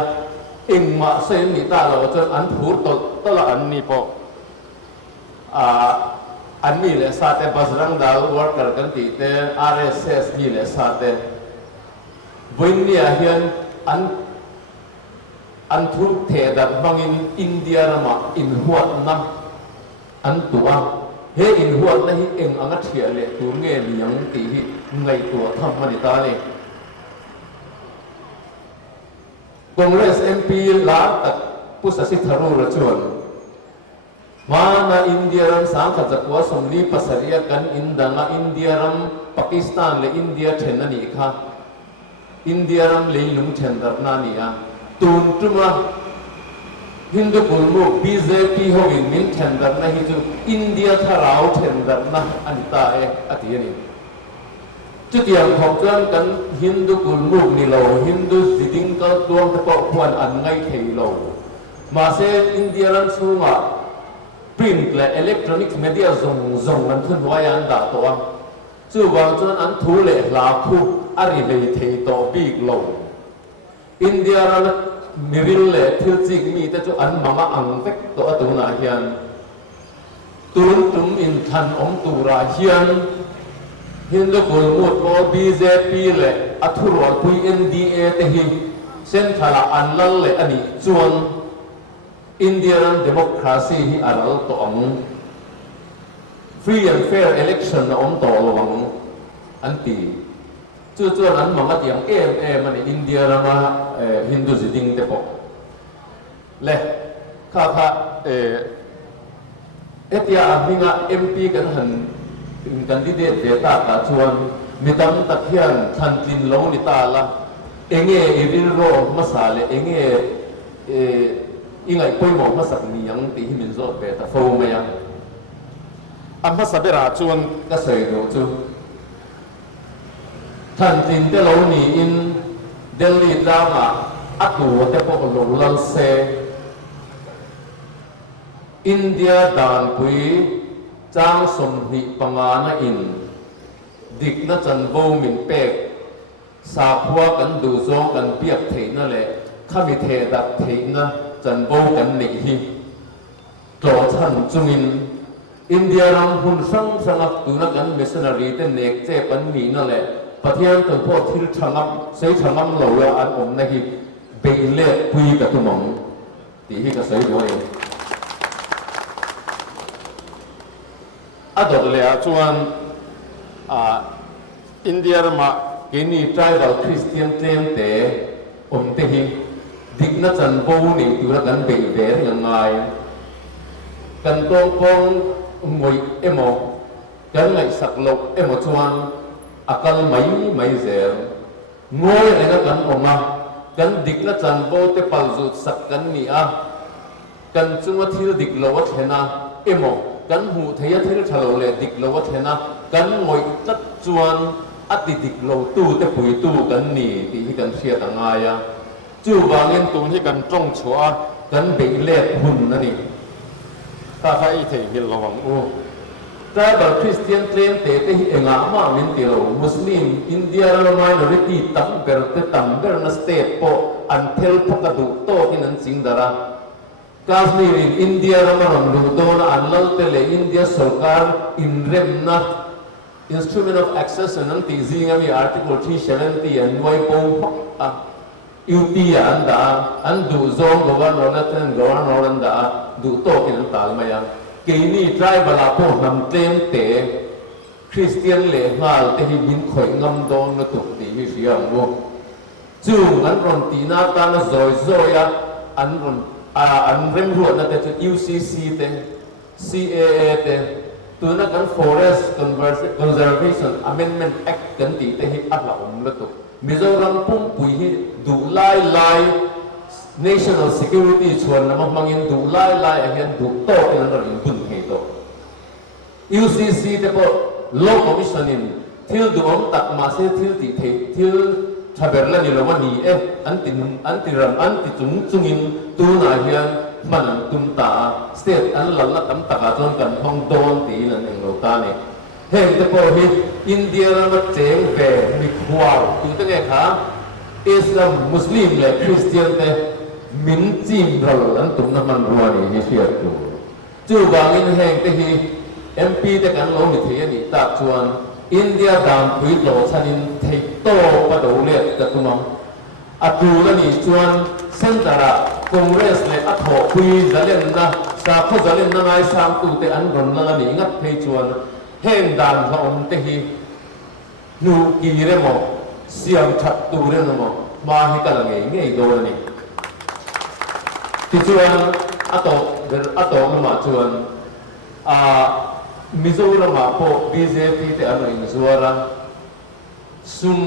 เอ็งมาเซนนิตาเราจนอันพูดตละอันนี้พออันนี้เลยซาเตบัสรังดาววอร์กกันติเต RSS นี่เลยซาเตวันนี้เห็นอันทุกเทดับบังอินเดียรามาอินหัวนั่งอันตัวเฮอินหัวนั่นเองอังเทียเลยตัวเงี้ยยังตีไงตัวทำมันตาเนี่ยCongress MP ลาตัดผู้สัสิทธารุรชวนมานาอินเดียรัมสังกัดจักรวาสมลีปัสริยกันอินดังอินเดียรัมปากีสถานและอินเดียเทนนันอีกค่ะอินเดียรัมเลยลุงเทนดับนานีอ่ะตุนจุมาฮินดูกุลมุก BJP หวินมินเทนดับนะฮิจูอินเดียทาราวเทนดับนะอันตาอติยันจุดอย่างของเจ้ากันฮินดูกุลมุกนี่เราฮินดูสิดิงก็ดวงตะปอกควรอันไงเทเรามาเซอินเดียรันสูงอ่ะพรินต์และอิเล็กทรอนิกส์มีเดียส่งมันทุนไว้อันด่าตัวจู่วางจนอันทุเล่ลาคุอาริเลยเทต่อบีกเราอินเดียรันมิริลเล่ทิลจิกมีแต่จู่อันมาอังเฟกตัวตัวนาเฮียนท ตุนตุมอินทันองตูราเฮียนฮินดูกุลมุดโอBJPเลยอัทุรวปุย NDA เตหิเส้นทางอันลัลเลยอันนี้จวนอินเดียรันเดโมคราซีฮิอารัลตัวอง free and fair election นะองตัวหวังอันตีจวนนั้นมันก็อย่างมันอินเดียรามาฮินดูสิดิงเตปเลยข้าเตียมิงะ MP กันหันกันที่เด็ดเดต้าตาชวนมีตั้งตะเคียนทันจินลงนิตาละเองอิริโรมาสาเลเองอิงไงป่วยหมอมาสักนี้ยังตีให้มินโซเบต้าโฟมยังอันมาสับเบราชวนก็เสียดูจูทันจินเตลนีอินเดลีดรามาอัตูเตปอกลงลันเซอินเดียดานปุยจางสมหิปังานะอินดิกนะจันโบมินเป็กสาพัวกันดูซองกันเปียกเทนั่นแหละข้ามีเทดักเทนะจันโบกันหนีฮิโจชันจุมินอินเดียรังหุ่นสังสังตุนักันมิสนารีเตเนกเจปันมีนั่นแหละประเทศตัวพวกที่ชนะใช้ชนะเหล่าอันอมนะฮิเบลเล่ปุยกับตุมงตีฮิกับใช้ด้วยอันดับแรกชวนอินเดียมาเกณีไทรบัลคริสเตียนเต็มเตะอมเตหิดิกนัจันโบนี่ตัวกันเบลเบลยังไงกันตรงกงมวยโมกันไงสักลบโมชวนอาการไม่เสียงวยอะไรกันออกมากันดิกนัจันโบเตปัลจุดสักกันมีกันจุดที่ดิกโลวัชนะโมกันหูเทียที่เราเลดิกโลวัชนะกันงอยจัดจวนอัดดิกโลตู้แต่ปุยตู้กันนี่ที่กันเชียร์ต่างไงจู่บางเงินตรงที่กันจ้องชัวกันเบลเล่หุ่นนั่นนี่ถ้าใครเที่ยวระวังโอ้แต่แบบคริสเตียนเทรนเตะที่เองอามามินเตียวมุสลิมอินเดียเราไม่นอริตี้ตั้งเบอร์นัสเตปโปอันเทลพกกระดูกโตที่นั่นสิงดาระกาสนีรินอินเดียเรามาลงดูโดนอันลัลเตเลอินเดียสุลการอินเรมนะ instrument of access นั่นที่ซิงามี article 370 อันไว้โปยูตีอันดาอันดูโซงกวนโรนัตเทนกวนโรนันดาดูโตกินตาลมายังเกนี่ไตรบลาพวกนำเต็มเตะคริสเตียนเล่ฮาลเตหิบินข่อยงำโดนนตุกตีฮิชิยังวจู่อันรอนตีนาตานะซอยอันรอนอันเริ่มหัวนั่นแต่ UCC เต CAA เตตัวนั้นกัน Forest Conservation Amendment Act กันตีเตหิอัลละอมนตุกมิโซรัมปุ่มปุยฮิดูไล่ national security ชวนนะมังยินดูไล่อย่างเงี้ยดูโตกันนั่นเราอินบุญเหตุ UCC แต่พอ law commissioning ที่ดูอมตักมาเสียที่ตีที่ชาเบลล์นี่เราว่านี่อันติจุงอินตัวไหนเฮียมันตุนตา state อันหลังละตั้มตากจนกันห้องโดนตีนั่นเองเราตาเนี่ยเห็นแต่พอฮิอินเดียเราเจ๋งเว่มีความตัวตั้งไงคะอิสลามมุสลิมและคริสเตียนแต่มินจิมเราลันตุนน้ำมันรัวนี่เชียร์ตัวจู่บางอินแห่งแต่ฮิ MP แต่กันเราไม่เทียนี่ตัดชวนอินเดียดามคุยโลชันินเทโตปะดูเล็ดกับตุนองอัดูแล้วนี่ชวนเส้นตระคอนเกรสเลยอัดหอคุยจะเล่นนะสาเขาจะเล่นนะไงสามตัวแต่อันรอนแล้วนี่งัดเพชวนเฮงดานเขาอมเตหินูกีเรโมเสียงชัดตูเรโมมาให้กันละไงโดนนี่ที่ชวนอัตโตมาชวนมิโซรามาพอ BJP แต่อันนั้นอินสวาระซุม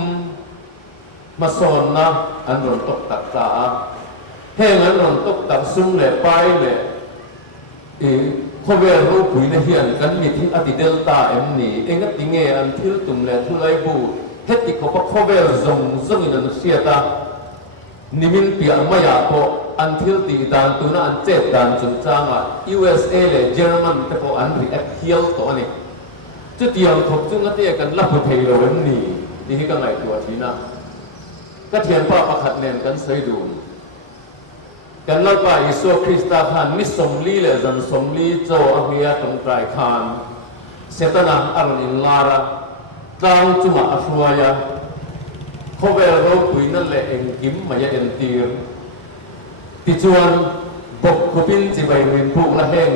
มาสอนนะอันรอนตกตักตาเฮงอันรอนตกตักซุมเลยไปเลยเขาเวรรู้ปุ๋ยในเฮียนกันมีที่อดีตเดลต้านี่เองก็ติงเงอันที่ตุ่มเลยทุไลบูเฮติเขาเวรซงนั่นเสียตานิมินเปียไม่อยากพออันที่ตีดานตัวนั้นอันเจ็ดดานจุดจ้างUSA เลยเยอรมันแต่พออันรีแอคเทียลตัวนี้จุดยังทบจุดนั้นที่กันรับผู้เทยเลยนี่ก็ไงตัวทีน่ะก็เทียนป้าประคัดเนนกันใส่ดูแ กันแล้วก็อิสุคริสต์ขันมิสมลีเลยจันสมลีโจอเฮียตรงไตรขันเสตนังอารินลาระดาวจุมาอัศวยาเขาเวลเราคุยนั่นแหละเองกิมมายาเอ็นตีร์ติจวนบกขบินจีบเรียนพวกละแห่ง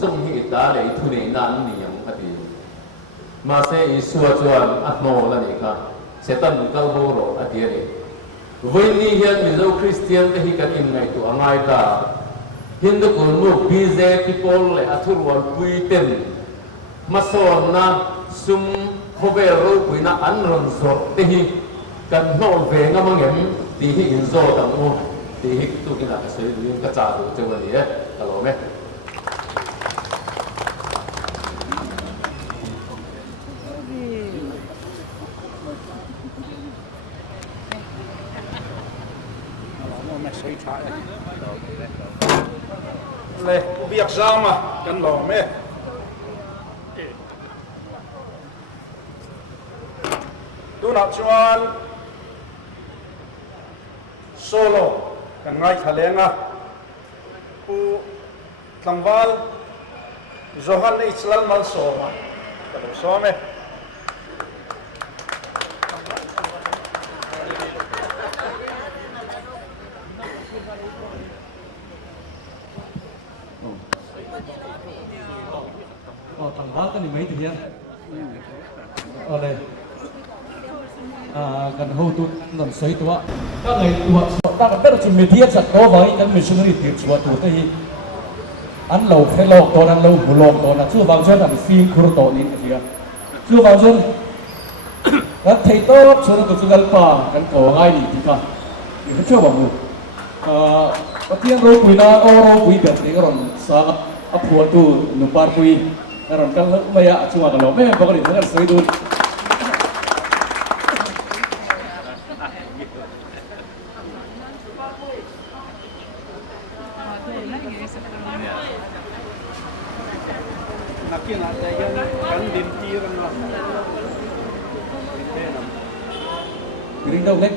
ทรงหิตาเลยทุนนันนี่ยังคดีมาเสอิสุจวนอัตโนละนี่ค่ะเสตันกัลโบโรอดีนี่วันนี้เห็นมิโซคริสเตียนที่กันอินไงตัวง่ายตาฮินดูคนมุกบิเซติโพลเลยอัทุรวันปุยเต็มมาสอนนะซุมเขาเวลเราคุยนะอันรันสดที่กันโน้ตเวงมังเห็นที่อินโซตังโอที่ตุกินอะไรสิ่งนี้ก็จะดูเจ้าวันนี้ตลอดไหมเลยเบียกซ้ำมากันหล่อไหมดูนักชวนโซโล่กันง่ายทะเลงะปูทังวัลโจฮันอิสลามมันโซมากันโซไหมthằng bác cái này mấy tiền ở đây gần hậu tụt làm sấy tua các ngày tua ta còn biết là chỉ mấy thiết sạch có với cái mình xung đi tiệt chùa tụt thì ăn lẩu khai lẩu to ăn lẩu hủ lẩu to là chưa vào chân làm phim khuru to ní gì à chưa vào chân các thầy tốt cho nó có sự gắn bó gắn cổ ngay đi thì cả thì chưa bảo ngủ cái tiếng Ropui na Ropui biệt thì cái còn sa áp phù tu nụ par pui cái còn cái lớp mày ạ cuma kalau mày bakal itu kan soi dulu nakin ada yang kan dintiran lah piring đâu đấy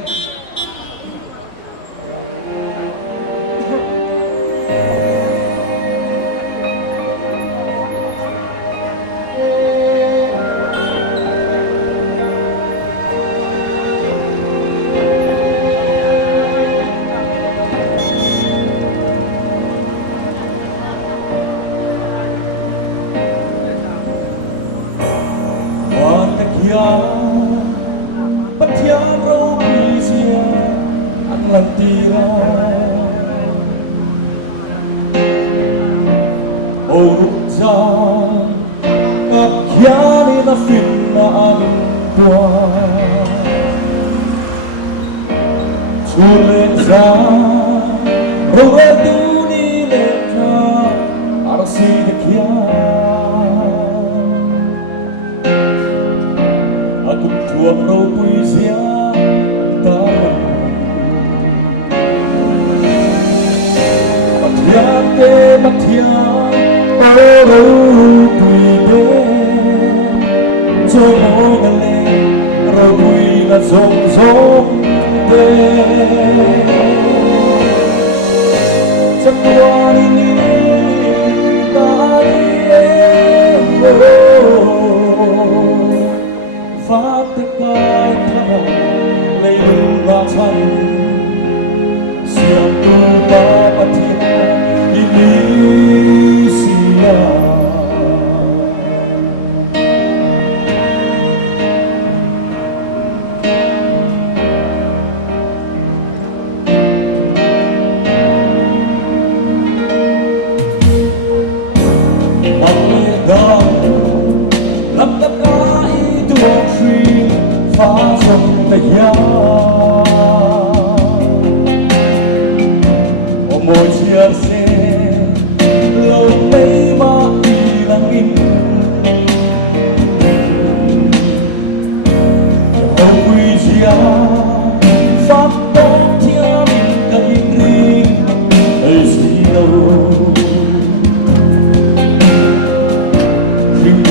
Hãy subscribe cho kênh Ghiền Mì Gõ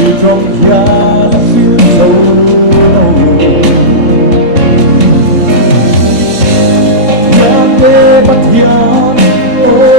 để không bỏ lỡ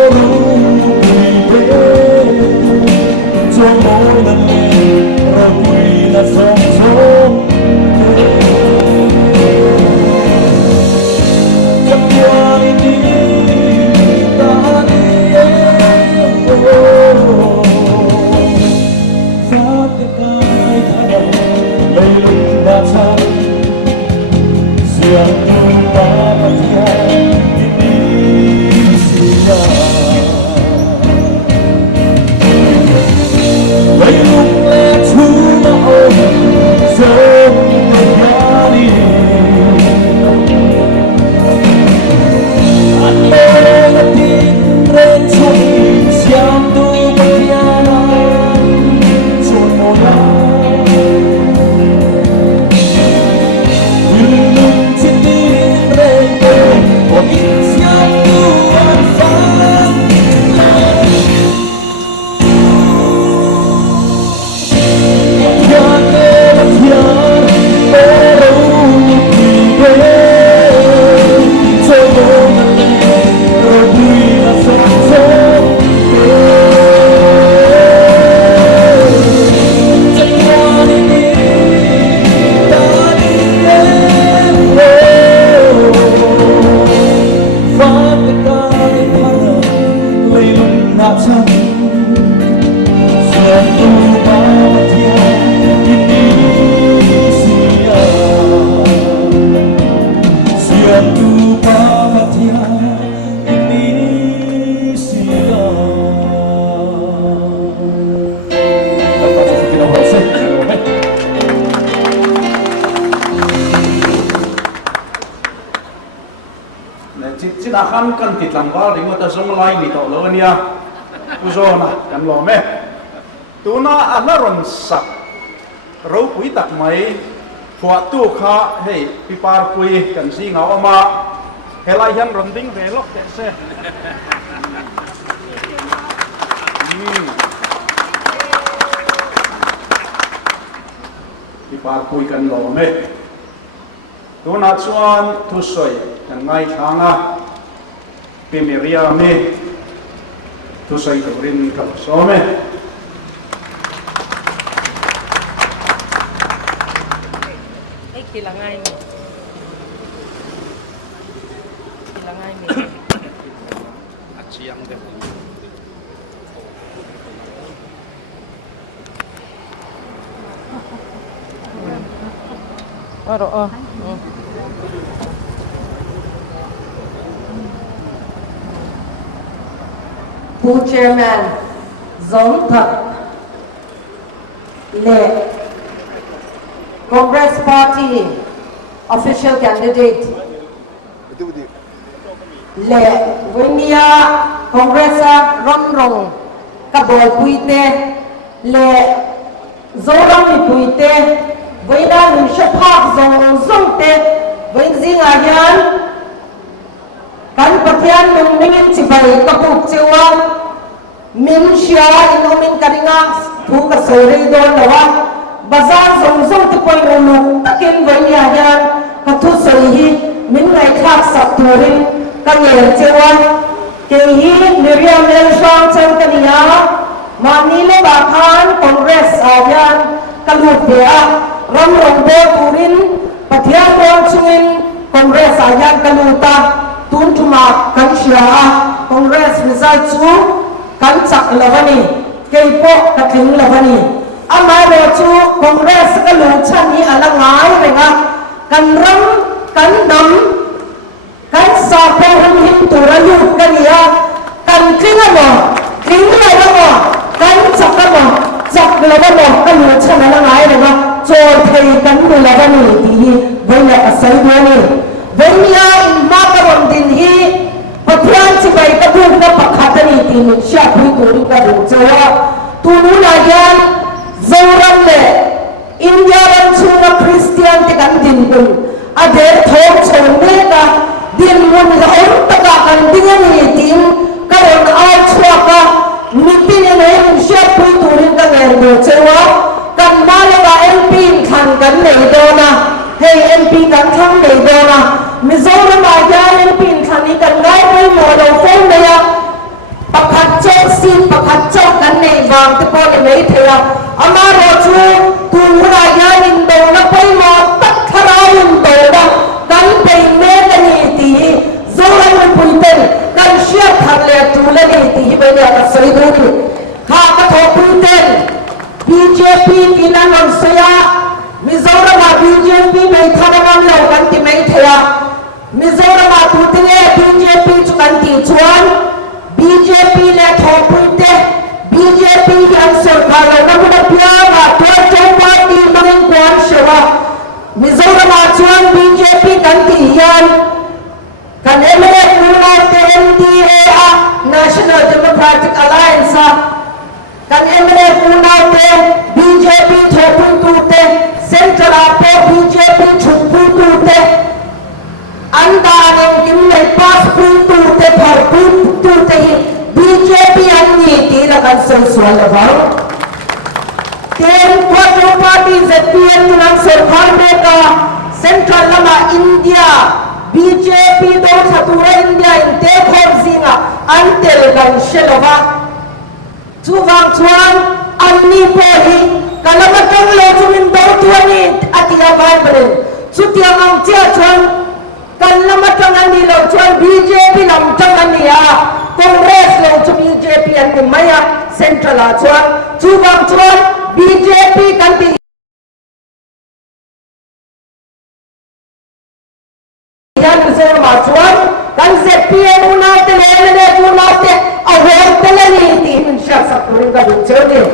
akan kan titlangwal ringo ta zong lai ni to lo ania uzona kan lo me tuna alaron sak Ropui tak mai phua tu kha hei pipar pui kan si ngau ama helai hian ronding velok te se pipar pui kan lo me tuna chuan Thusawi kan ngai thanga pimiria me Thusawi torin kal so me Kilangai ni. Kilangai ni. Aciang deh. Oh.ผู้ chairman สมทักเล Congress Party official candidate เลวินยา Congress ร่ำรงกบอยปุยเตเลโซรังปุยเตวินาหนึ่งชภาพทรงเตวินซิงอายันกันปะเทียนมึงนิ่งจิบไปกบุกเจวะมินเชียอินโนมินกันงาถูกกระสุนโดนแล้ววะบาซาทรงที่ไปอุลุตะกินวิญญาณกัทุสรีมินไงทักสัตว์รินกันเยเจวะเกี่ยมิเรียมเลนชองเชนกันยามานีเลบาคานคอนเกรสอาญานกันลุดเดียรำรงเดปูรินปะเทียนรองชุนคอนเกรสอาญานกันลุตาตุนทุมากันเชียคอนเกรสมิซาจูกันจักลาวานีเกี่ยปกกันถึงลาวานีอามาโรจูคอนเกรสกันลุชันนี้อะไรง่ายเลยนะกันรำกันดำกันสอบเป็นหินตัวระยุกันยากันคลิ้งอะไรคลิ้งอะไรบ้างกันจักกันจักลาวานีกันลุชันอะไรง่ายเลยนะโจทย์ให้กันดูลาวานีที่เวลาอาศัยด้วยนี่เวลาอินมาการวันดินฮีปะเทียนที่ไปกระดูกกับปะขัดนี่ที่มันเชื่อคุยตัวนี้กระดูกเจ้าตัวนู้นอะไรโซรันเล่อินเดียรันชูนักคริสเตียนที่กันดินเป็นอเดร์ทองชนเล่กะดินมันหลงตะกะกันดิ้งนี่ทีมกระโดดเอาชัวกะมิตินี่มันเชื่อคุยตัวนี้กันเลยดูเจ้ากันมาเลยกะMPขันกันเลยโดนะเฮ้ยMPกันทั้งเลยโดนะมิโซรัมอาญาMPขันนี้กันได้ไม่หมดเราฟ้องเลยอะปะขัดเจ้าซีปะขัดเจ้ากันในวางตะโกนไม่เทียอามาโรจูตูนรายานินโดนักไปหมดตัดขราวินโตนะกันไปเมกันนี่ตีโซลันปุยเต็นกันเชื่อทันเลยตูเลนี่ตีไปเนี่ยกับสายดูดิข้ากระทบปุยเต็น BJP กินนันเสียมิโซรัม BJP ไม่ทำงานแล้วกันที่ไม่เทียมิโซรัมตูติเล่ BJP จุกันที่ชวน BJP และทอปุยเต็น BJP ยังเสกเรานับนับยาวมาตัวเจ้าปาร์ตี้มันกวนเชวะมิโซรัมชวน BJP กันที่ยันกันเอเมริกนูนาเต NDA National Democratic Alliance กันเอเมริกนูนาเต BJP ทอปุยตูเต Central Apo BJP ชุดปุยตูเตอันดานังกินในพาสปุยตูเตพาปุยตูเตBJP อันนี้ที่เรากันส่งส่วนละบ้างเต็มกว่าตัวปาร์ตี้ ZPN ตุนังส่งผ่านเมกาเซ็นทรัลละมาอินเดีย BJP โดนขัดตัวอินเดียอินเตอร์คอร์ซิงอ่ะอันเตลกันเชลวะทุกวันชวนอันนี้พอดีกันละมาตั้งโลจุมินโดนตัวนี้อัติยาไวเบรนสุดที่อังเจ้าชวนกันละมาตั้งอันนี้เราชวน BJP ลำตั้งอันนี้อ่ะCongress เราจะ BJP อันนี้ไม่อะ Central อ่ะชวนทุกวันชวน BJP กันที่ยันพิเศษมาชวนกัน ZPN อุณาเตเลนเดอุณาเตเอาไว้เตเลนี่ที่มันเชื่อสักคนก็ดูเชื่อเนี่ย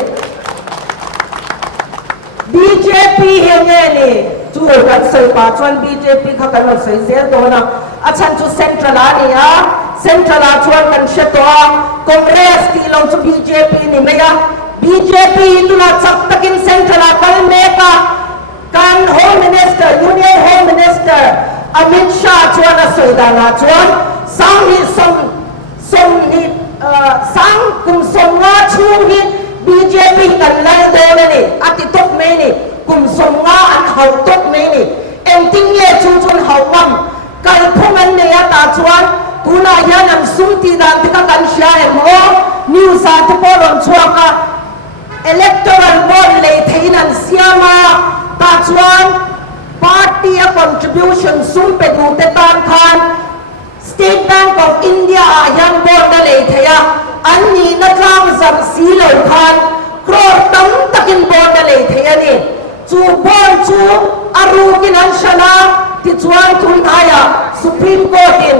BJP เห็นไงนี่ช จูกันสวยป่าชวน BJP เขากันสวยเสียตัวนะอาจารย์จูเซ็นทรัลนี่ฮะเซ็นทรัลชวนกันเชตัวคอนเกรสที่เราจู BJP นี่ไหมอ่ะ BJP ตัวน่ะจับตะกินเซ็นทรัลกันเมกะการ Home Minister Union Home Minister อมิตชาชวนสวยดานาชวนสังหิสมหิสังกุมสมงาชูหิ BJP กันเลยเดินนี่อาทิตย์ตกเมนี่กุมสมงาอันเขาตกเมนี่เอ็มติ้งเย่ชุมชนเขาวังกันพวกนั้นเนี่ยตาชวนกูน่ายันสุนทีดันที่กันเชียร์โมนิวส์ที่พอลงชัวร์ electoral bond เลยที่นั่นเสียมาตาชวน party contribution สุ่มไปดูแต่ตามคัน State Bank of India ยังบอร์ดเลยที่อ่ะอันนี้นักล่างสังสีเหล่าคันครอบตั้งตะกินบอร์ดเลยที่อ่ะนี่จูบอลจูอารูกินันชนะที่ชวนทุนไทย Supreme Court in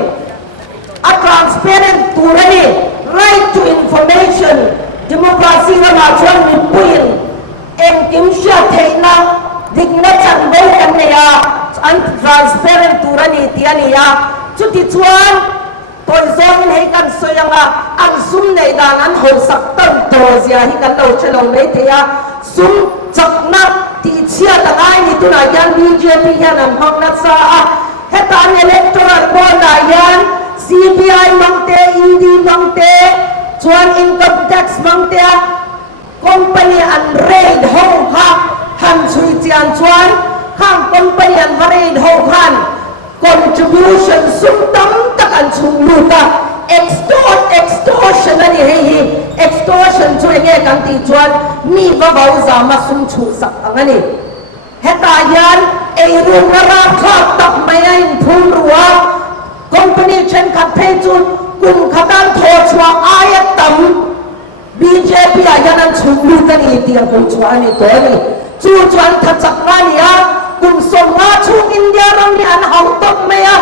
a transparent ตัวนี้ right to information democracy ก็มาชวนมีปุ่นเอ็มกิมเชียเทน่าดิ่งนักจันเบลกันเนี่ยอัน transparent ตัวนี้ที่อันนี้จุดที่ชวนตัวเจ้าให้กันสวยงามอันซุ่มในด้านนั้นหัวสักตั้งตัวเสียให้กันเราเฉลิมเลยที่ซุ่มจับนักที่เชื่อตั้งไอ้นี่ตัวไหนยัน BJP ยันอันพักนักษาเหตุการณ์ electoral bond ยัน CBI มังเต ED มังเตชวน income tax มังเต company อัน raid ห้องพักหันช่วยเจียนชวนข้าง company อัน raid ห้องพัน contribution สุ่มตั้งตะกันชุมลูกะ extortion นั่นเอง extortion ช่วยแง่กันตีชวนมีว่าเบาสามาสุ่มชูสักอันนี้เหตุการณ์ไอ้รุ่งราคาตักไม่ได้พูนรัว company เช่นขัดเพจุนกุมขัดันโทชัวอายตัม BJP อายันชุมลูกันอีเตียงกุมชัวนี่ตัวนี้จูจวนทัดจักรานเนี่ยกุมสมงาชูอินเดียรังนี่อันเอาตกไม่อะ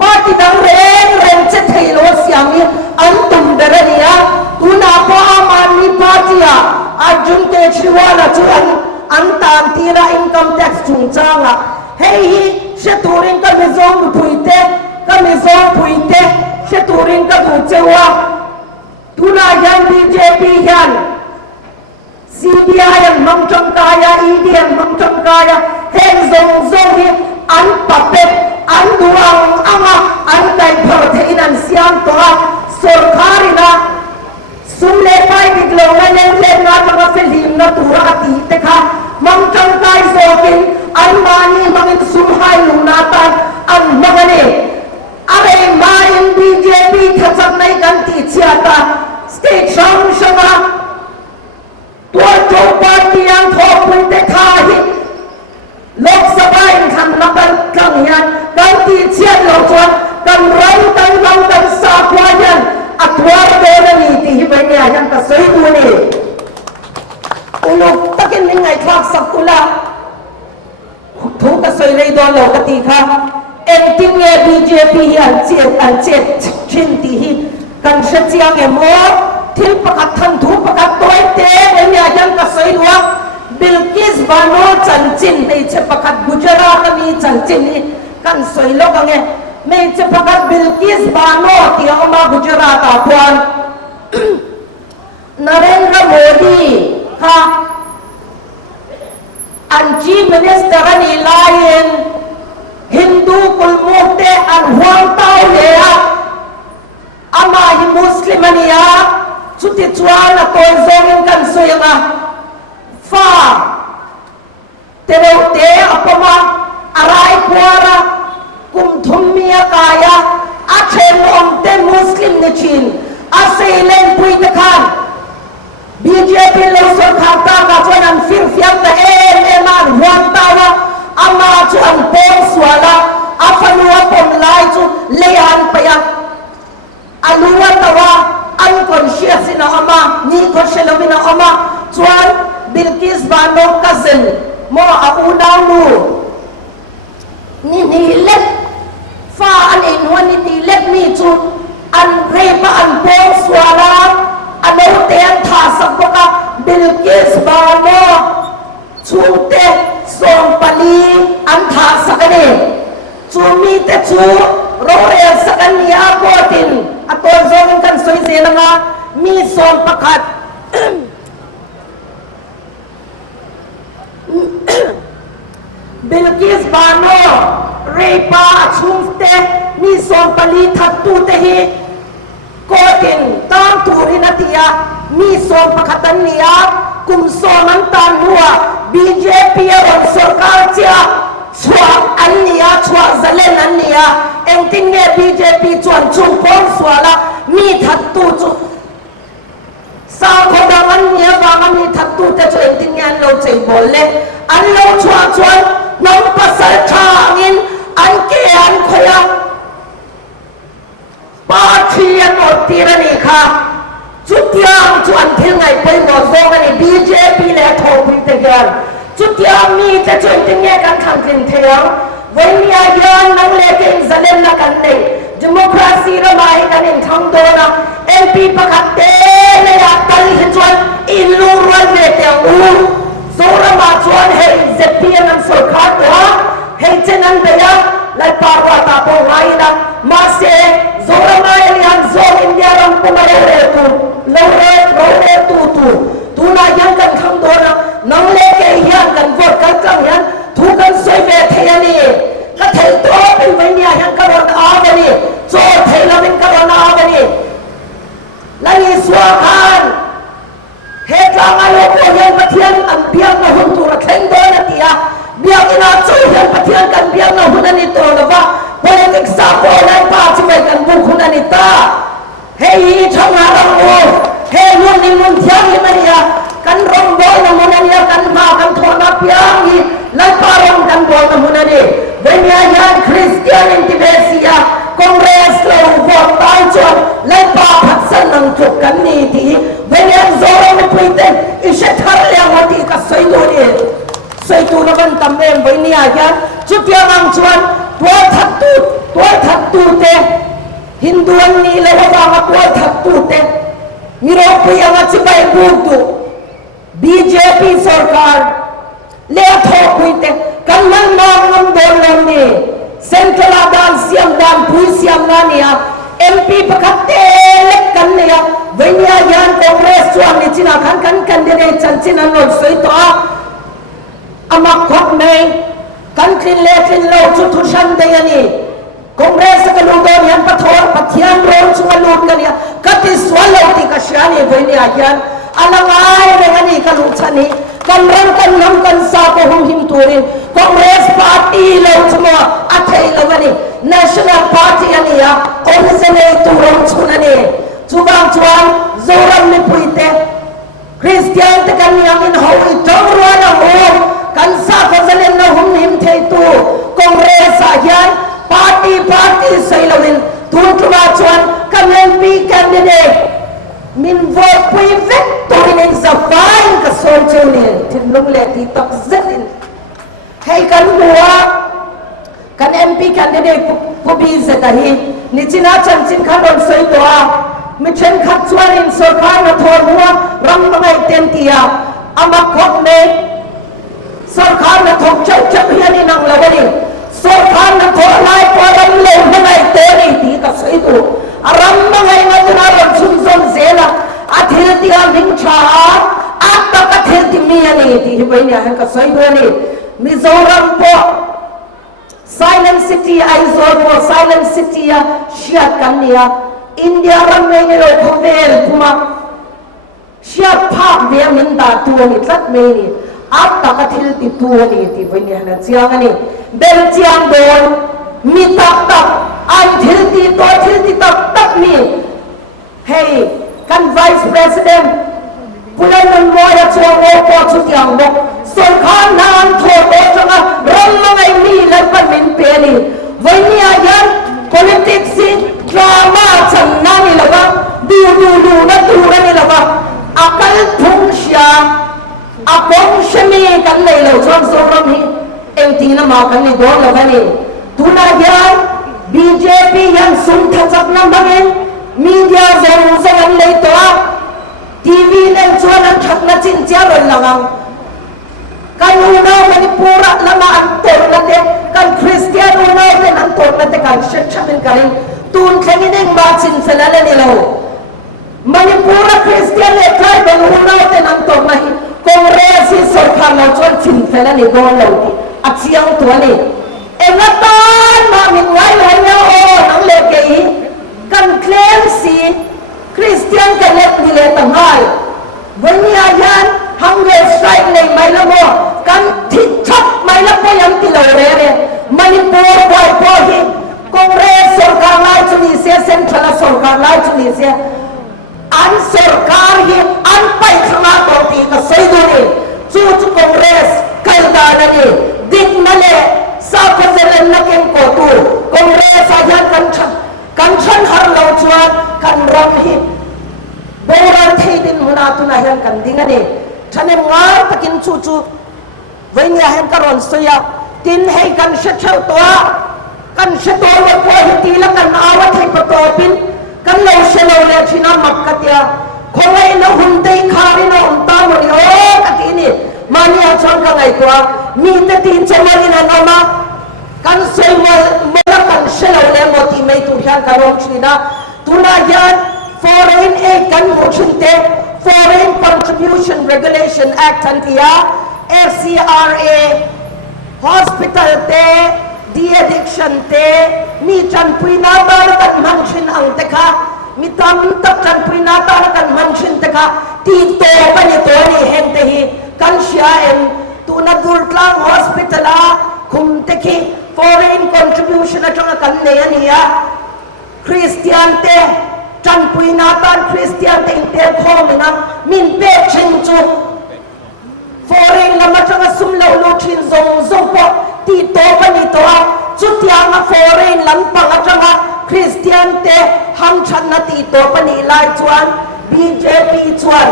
ปาร์ตี้ดังเร่งเจ็ดให้โลเสียงนี่อันตุ่มเดรเนี่ยกุน่าพออามันมีปาร์ตี้อาจุนเตชิวานะจูอันตามทีละอินคัมแท็กซ์จุงจังอะเฮ้ยเชตูรินก็ไม่ส่งปุยเตก็ไม่ส่งปุยเตเชตูรินก็ถูกเจ้าทุนายัน BJP ยัน CBI ยันมังจงกายา ED ยันมังจงกายาเฮงซงฮิอันปัปเปอันดวงอันไก่พอเทนันเสียงตัวสุรคารินะสุมเลไปดิกลงเล่นนะจังว่าเฟลิมนะตัวอาทิตย์ค่ะมังจงกายโซกินอันมานีมังสุมไฮลุนาตันอันมังนี่อะไรมาอิน BJP ทัศน์ในกันติเชียตาสเตทชังชนะตัวโจปาร์ตี้ยังทบเป็นเตทาฮิโลกสภาอินคันนับกันยันกันติเชียเราชวนกันรังกันสาควายันอัตวาร์เดนนี่ที่ฮิบันยันก็สวยตัวนี้อุลุกตะกินยังไงครับสักกุลาทุกก็สวยเลยโดนโลกตีค่ะเอ็นติเง BJP อันเจ็ดชินตีฮิกันเสียงเอ็มโอที่ประกาศทันทุกประกาศตัวเต้เนี่ยยังก็สวยด้วย Bilkis Bano จันจินในเฉประกาศกุจราตมีจันจินนี่กันสวยโลกไงไม่เฉประกาศ Bilkis Bano ที่เอามากุจราตาพวนนเรนทรโมดีค่ะอันจีมินิสเตอร์นี่ลายน์ฮินดูกุลมุกเตอันห่วงเต้าเนี่ยอามาฮิมุสลิมเนี่ยสุดที่ชวนนะตัวโซมินกันสวยมาฟ้าเตเรเตอปมาอะไรกว่าระกุมทุมเมียกายะอาเชนอมเตมุสลิมนิชินอาเซเลนปุยตะคัน BJP เลวสุดขาตากาชวนอันฟิลฟิอันเตมันห่วงเต้าละอามาชวนโปงสวละอาฟันวัวปมลายจูเลียนไปยังอาลัวตะวะอันคอนเชียสินะอามานี่คอนเชลวินะอามาชวนBilkis Bano cousin mo auna nu ni let fa an inwan ni let mi chu an repa an pong swala ano te an tha sabka Bilkis Bano chu te som pali an tha นี่ละงามีโซนประคัดบิลกิสบานโนเรปาชุมเตมีโซนปลีทัดตูเตฮีโกตินตามตูรินาติยามีโซนประคัดนี้กุมโซนันตันหัว BJP วันสกัดเจ้าชัวอันนี้ชัวจะเล่นอันนี้เอ็งติงเง BJP จวนจุ่มปนสวละมีทัดตูจุสาวคนดังอันนี้บางมีทัดตูแต่จวนเอ็งติงเงเราใจบอลเลยอันเราชัวชวนน้องภาษาชางินอันเกียนขยะปาชียนอดตีระนี่ค่ะจุดยามชวนที่ไงไปหมดโซ่กันนี่ BJP และทองพิเตกันจุดยามมีจะชวนที่ไงกันทำกินเที่ยววันนี้ยันนั่งเล่นจะเล่นนักกันเลยดิโมคราซีระบายกันเองทำโดนะ MP ประกาศเตเลยอะตันให้ชวนอินลูรันเล่เตียงอูโซระมาชวนให้เจ็บเพียนันสุดขาดตัวให้เจนันเดียไล่ปากว่าตาโปไรนะมาเสกโซระมาเรียนโซอินเดียรังปุมาเรตุโลเรตูน่ายังกันทำโดนะน้องเล็กยังกันวอดกันจังยันทุกันสวยเวทีนี่ก็เทตัวเป็นวันนี้ยังกระโดดอาบนี่โจเทลเป็นกระโดดอาบนี่และนี่สวากันเหตุการณ์อะไรก็ยังปะเทียนอันเบียงนะหุ่นตัวเข่งโดนนะที่เบียงอินาช่วยยังปะเทียนกันเบียงนะหุ่นนี่ตัวละว่า politik sapo na party kan buku na nita hei changa rango hei yun ni mun tiang ni mania kan rombo na munania kan ma kan thona piang ni lai parang kan bo na munani venya yan Christian intimesia Congress lo vote tai chon lai pa phatsan nang chuk kan ni ti venya zoro ni puiten ishe thar liang ati ka soi do ni soi tu na ban tam em venya yan chutiang ang chuanตัวทัดตูเตฮินดูนี่เลยว่ามาตัวทัดตูเตมีโรปุยมาจิบไปบูดู BJP สการเลี้ยทอคุยเตกันมันนองน้ำโดนเลยนี่เซ็นทรัลดานเสียงดานพุยเสียงนั่นเนี่ย MP ประกาศเตเล็กกันเนี่ยวันนี้ยันคอนเกรสชวนนี่จีน่ากันเดนจันจีน่าหน่อยสวยตัวอามาคบไหมกันคลินเล่คลินโลชุดทุชันเดียนี่คอนเกรสกันลูกยันปะทอนปะเทียนโรนชวนลูกกันเนี่ยกัดที่สวนโลติกาชานี่วันนี้ยันอะไรไงเรื่องนี้กันลูกชันนี่กันรังกันน้ำกันสาบหุ่มหิมตูรินคอนเกรสพาร์ตี้โลชมาอัฐิลวันนี้ national party อันนี้คอนเซเนตูรนชุนนี่จูบังชวนโซรัมไม่พูดเตคริสเตียนตะกันยังอินหอยจังรัวนะโอ้กันซาก็จะเล่นนะหุ่มหิมเทตูคอนเกรสยันปาร์ตี้ใส่ละวินทุนจุมาชวนกันเล่นปีกันเด็กมินวอร์ปุยเวกตัวนี้จะฟังกับโซนเชลนี่ถึงลงเล่ที่ตักเส้นให้กันหัวกัน MP กันเด็กผู้บีเสตหีนิจินาจันจินขันรถสวยตัวมิเช่นขัดชวนอินสุขานทอนหัวรังไม่เต็มที่อามาคบเมสุขานทองเจ้าเฮียนี่นั่งละวันนี้สุขานทองไล่ปอรังเล่ไม่เต็มที่กับสวยตัวรังไม่เงินน่ารถชุนซนเสละอาทิตย์ที่มิงชาอาตกอาทิตย์ที่มีอันนี้ที่วันนี้ให้กับสวยตัวนี้มิโซรัมปอSilent City Aizol po Silent City siya kanya India ramai ni lo khavel puma siya phak ve minda tu ni tlat me ni ap takathil ti tu ni ti bani hana chiang ani bel chiang don mi tak an thil ti to thil ti tak ni hey kan vice president pulan non mo ya chuang o ko chu tiang mo son khan nan tho to changa ram mangai mi lan pan min pe ni vai ni ayan politics drama chan na ni lawa du na tu ni lawa akal thung sha apong shami kan nei lo chon so ram hi eng ti na ma kan ni do lawa ni tu na yan BJP yan sum thachak na bangin media zong an lei to TV nen chuan an thakna chin chia ron langang kan una manipura lama an tor na te kan Christian una ten an tor na te kan shet chamin kaling tun thlengin eng ma chin selala ni lo Manipura Christian le try ben una te nang to mai Congress si sarkar lo chon chin fela ni don lo ti achiang to ni engatan ma min ngai lo nya o nang le ke i kan claim si Christian kan le ni le tangai vania yan hunger strike le mai lo mo kan thik thak mai lo po yam ti lo re re Manipur boy po hi Congress sarkar lai chuni se central sarkar lai chuni se an sarkar hi an pai khanga to ti ka sei do ni chu Congress kal da na ni dik na le sa ko zelen na ken ko tu Congress a yan kan chan har lo chuan kan ram hi boran thei din huna tu na yan kan ding ani thanem ngar takin chu venia hen karon soya tin hei kan shachau to kan shato wa ko hi ti la kan awa thei pa to pin kan lo shelo le china makkatia khongai na hundei khari na umta mori o katini mani a chon ka ngai to mi te tin chamani na noma kan soi mo kan shelo le moti mai tu hian ka rom china tuna yan foreign aid kan ho chinte foreign contribution regulation act antia FCRA hospital te de-addiction te mi chan prinata na kan manchin ang teka mi tam tak chan prinata na kan manchin teka ti to pa ni to ni hen te hi kan sha em tu na durtlang hospital a kum teki foreign contribution na chang kan ne ania Christian te chan prinata Christian te inte khom na min pe chen chu foreign lama chang sum lo chin zong po ti to pa ni to chu tiang a foreign lam pang a changa Christian te hang chan na ti to pa ni lai chuan BJP chuan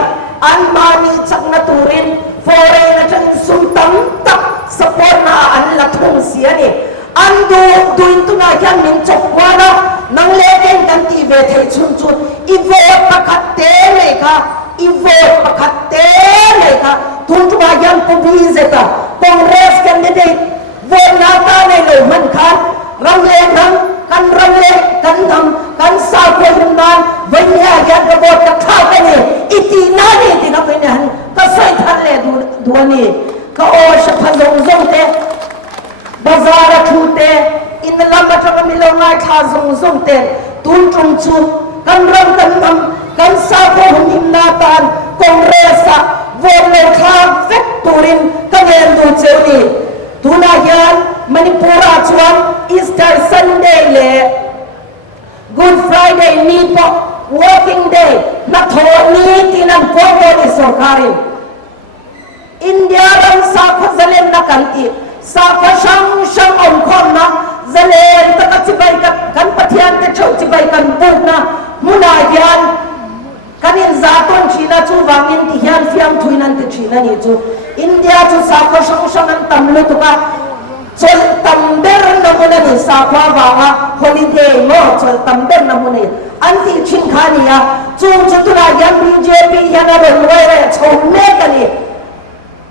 an mani chak na turin foreign a chan sum tam tak support na an la thung sia ni an duin tu na yan min chok wa na nang le ken kan ti ve thei chun chu I vote pakhat te le kha I vote pakhat te le kha thun tu ma yan pu bi zeta Congress candidate vote na ta ne lo man khan ram le kan ram le kan tham kan sa ko hum nan vanya yan ka vote ka tha ka ni iti na ni ti na pe han ka sai than le du ni ka o sha phan zong te bazar thu te in lam ma tha mi lo ngai kha zong te tun trung chu kan ram kan tham kan sa ko hum na tan Congress a vote le kha vet turin ka nen du cheu ni tuna yan Manipura chuan Easter Sunday le Good Friday ni po working day na tho ni tinan ko ni sarkari India ram sa ko zalen na kan ti sa ko shang om khom na zalen ta ka chibai ka kan pathian te chau chibai kan buk na muna yan kanin zaton china chu wangin ti hian fiam thuinan te china ni chu India chu sa ko shang an tamlu tu ka chol tamber na muna ni sa kwa wanga holiday mo chol tamber na muna anti chin khania chung chu tu na yan BJP yan a ron re chom me ka ni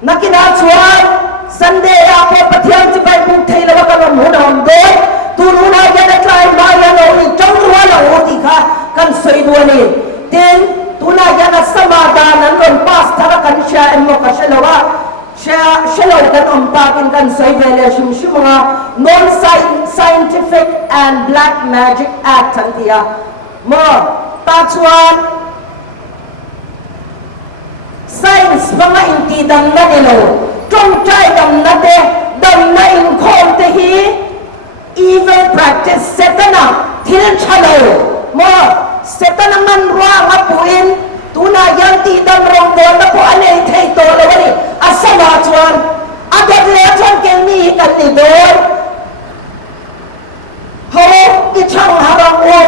nakina chuan Sunday a po pathian chi bai bu thei la ka ron hun hom do tu nu na yan trai ma yan o ni chong ruwa la o ti kha kan soi do ni ten tu na yan samadan an ron pas thara kan sha em mo ka shelawa shallow kan umpa kan soi vele shimshima non scientific and black magic act antia mo ta chuan science banga inti dam na nilo trong trai dam na te dam na in khom te hi evil practice setana thil chalo mo setana man ruwa nga puin tuna yang ti dam rong do na ko ane thei to lo ni asama chuan adat le chuan kel ni kan ni do ho I chang harang o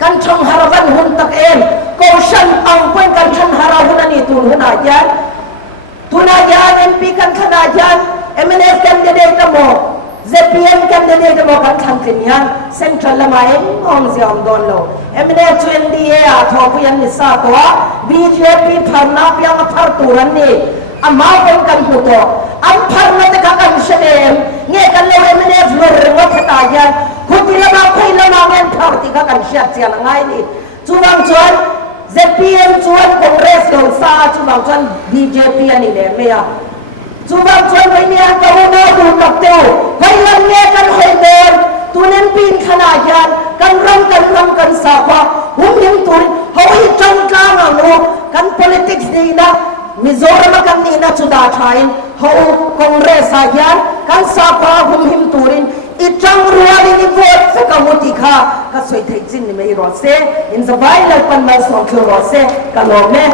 kan chang haravan hun tak en ko shan ang pen kan chan haravan ani tu huna yan tuna yan MP kan thana yan MNF candidate mo ZPM candidate mo kan thang tin yan central lama en ngom ziam don lo MNF NDA a tho pu yan ni sa to BJP pharna pyang phar turan ni ama pen kan pu to am pharna te ka kan shemem nge kan lo MNF lo ringo thata yan khuti lama phai lama men phar ti ka kan shat chian ngai ni chú vang chuan ZPM chuan Congress dong sa chú vang chuan BJP ani le me a chú vang chuan mai nia ka una du tak teu vai lam nge kan hoi der tunen pin khana hian kan ram kan sa kha him tur hoi chang ka ngalo kan politics ni na Mizoram kan ni na chuda thain ho Congress a hian kan sa kha him turin itang ruali ni vote sa kamuti kha ka soi thei chin ni mai ro se in the violent pan ma so kho ro se ka lo me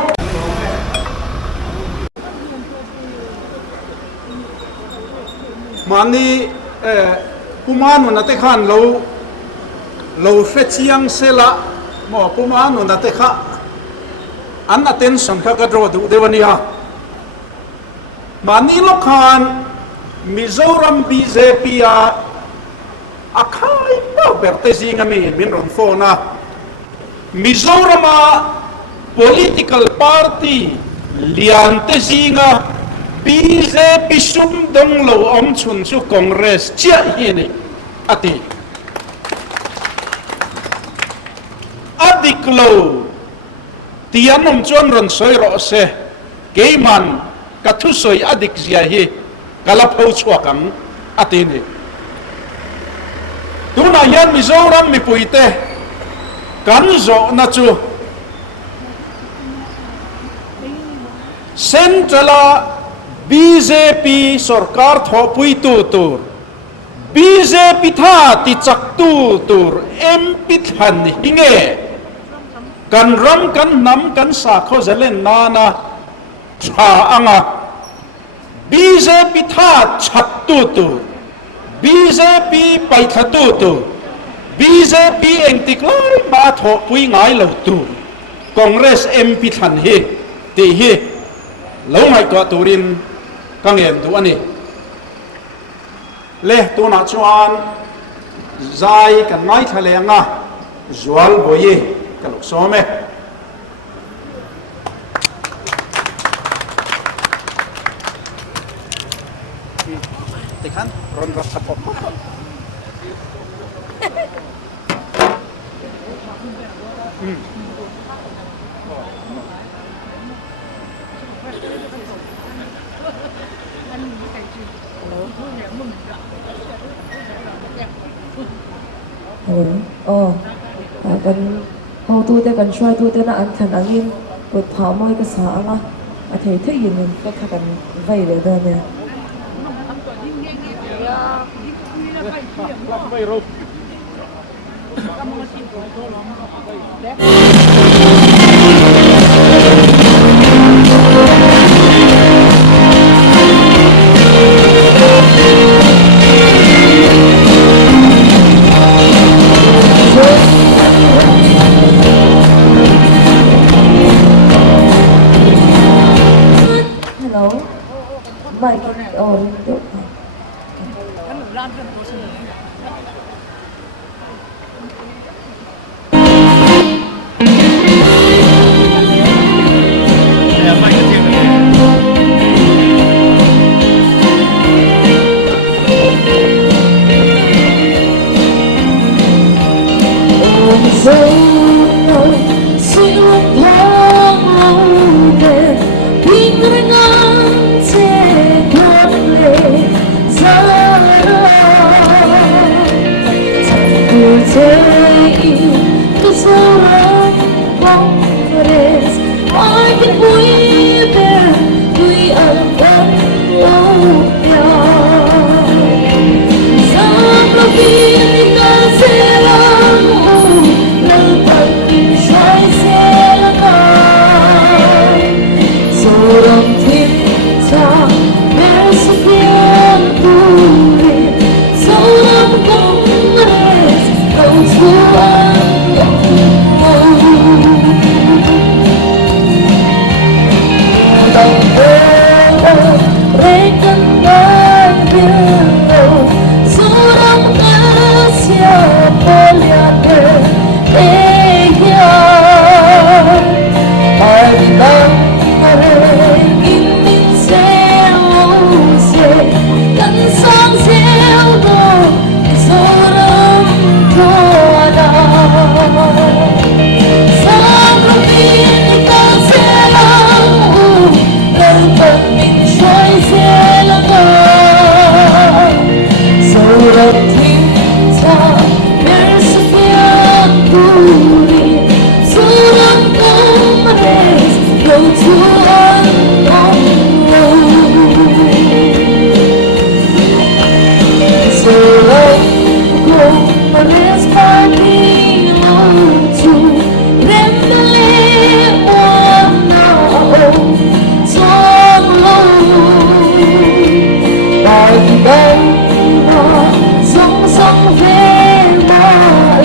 mani pumanu na te khan lo fechiang sela mo pumanu na te kha an attention kha ka draw du dewania mani lo khan Mizoram BJP a akai pa berte singa min ron phona Mizoram political party liante singa BJP sum dong lo om chun su Congress chia hini ati adik lo tianom chon ron soi ro se keiman ka Thusoi adik zia hi kala phau chua kam ati ni tuna yan Mizoram mi puite kan zo na chu central BJP sarkar thopui tu tur BJP tha ti chak tu tur MP than hinge kan ram kan nam kan sa kho zalen nana tha anga BJP tha chat tu tur BJP pai tha tu tur BJP engtiklai ma thopui ngai lo tu Congress MP than hi ti hi lo mai ko turin kangen tu ani le tu na chuan zai kan ngai thalenga zual boye kalok some te khan ron ra sapok kan Hotute kan Hotute na an than angin put phamoi ka sa anga a thei thei yin ka kha kan vai le da ne Hãy subscribe cho kênh Ghiền Mì Gõ để không bỏ lỡ chuan ong lo so long cùng res party lo chu rem le one now chuan lo bài đây mà sống sống về mà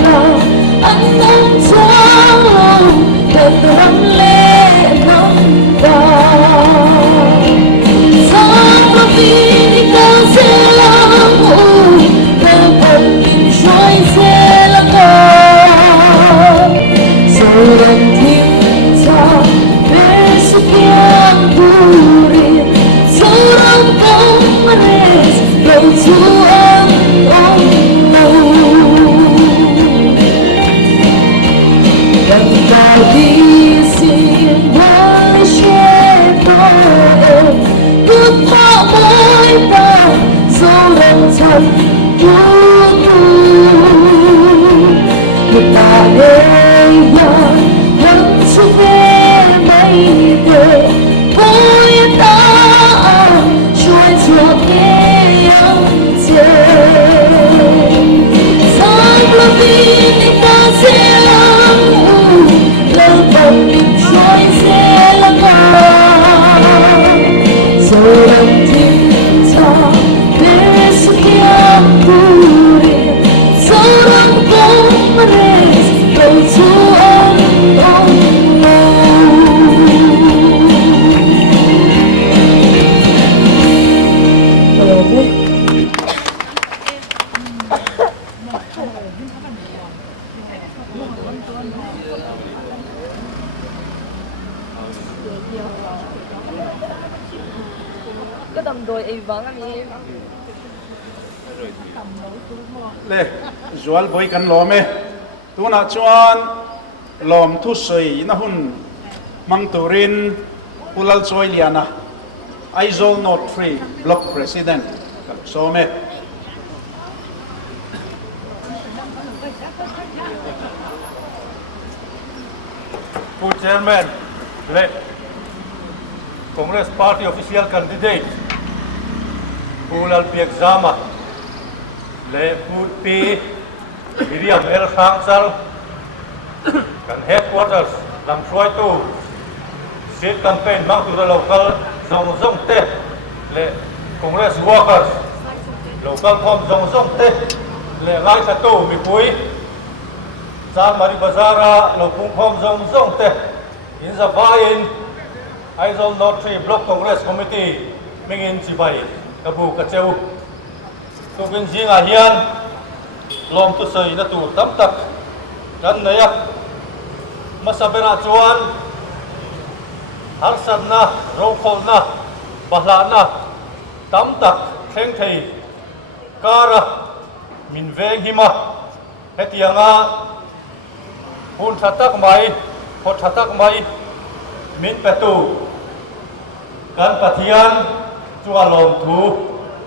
là anh không choáng lòng đợt rắn lệ nắng vàng sáng và vì cao sẽ lắng u đợt phần mình trôi sẽ là con rồi đành thiên ta về sự kiên buồn sâu đậm công res lâu chuan ong lâu gần vào đi xin hãy share tôi bước qua môi ta dấu đậm chân buồn người ta đây vẫn xuống về mây về vui ta chuối chuột nghe âm sáng là vì ta sẽ lắng lâu tầm mình trôi sẽ là con rồi đồng thiên ta để sự kiên bùi dấu đậm công res cầu chuan ong lâu có tầm đôi ấy vắng anh em le zual boy kan lome tuna chuan lom Thusawi na hun mang turin ulal choi liana Aizol Not 3 block president so me Food Chairman, le Congress Party official candidate, Ulal Piexama, le Food P, Miriam El Hangsal, can headquarters, Lam Troy to state campaign, mang to the local zong te, le Congress workers, local form zong te, le Lai Sato, Mipui, Chandmary Bazara, Lopung Form zong te, in Sabha in Aizol Not 3 Block Congress Committee, Mingin Sibai, Kabu Kacheu, Tukin Jinga Hian, Lom Thusawi na tu tam tak, dan nayak, masabera chuan, harsad na, rokol na, bahla na, tam tak, theng thei, kara, min veng hima, hetianga, hun thatak mai, hot thatak mai, min petu, kan pathian, chua lom thu,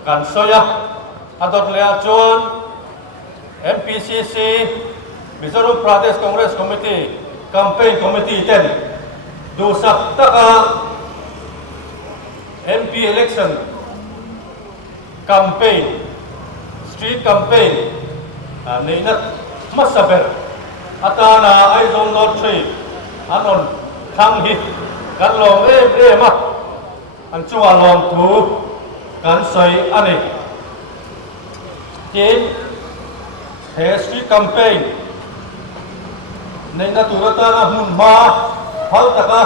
kan soya, adot lea chuan, Mpcc, Mizoram Pradesh Congress Committee, Compaign Committee 10, dusak taka MP election campaign, street campaign, ninat masaber, atana Aizol Not 3, anon thang hi, kan long ma, an chua lom thu, kan soy ani, tin street campaign, nên là tụi ta là muốn ma, hal taka,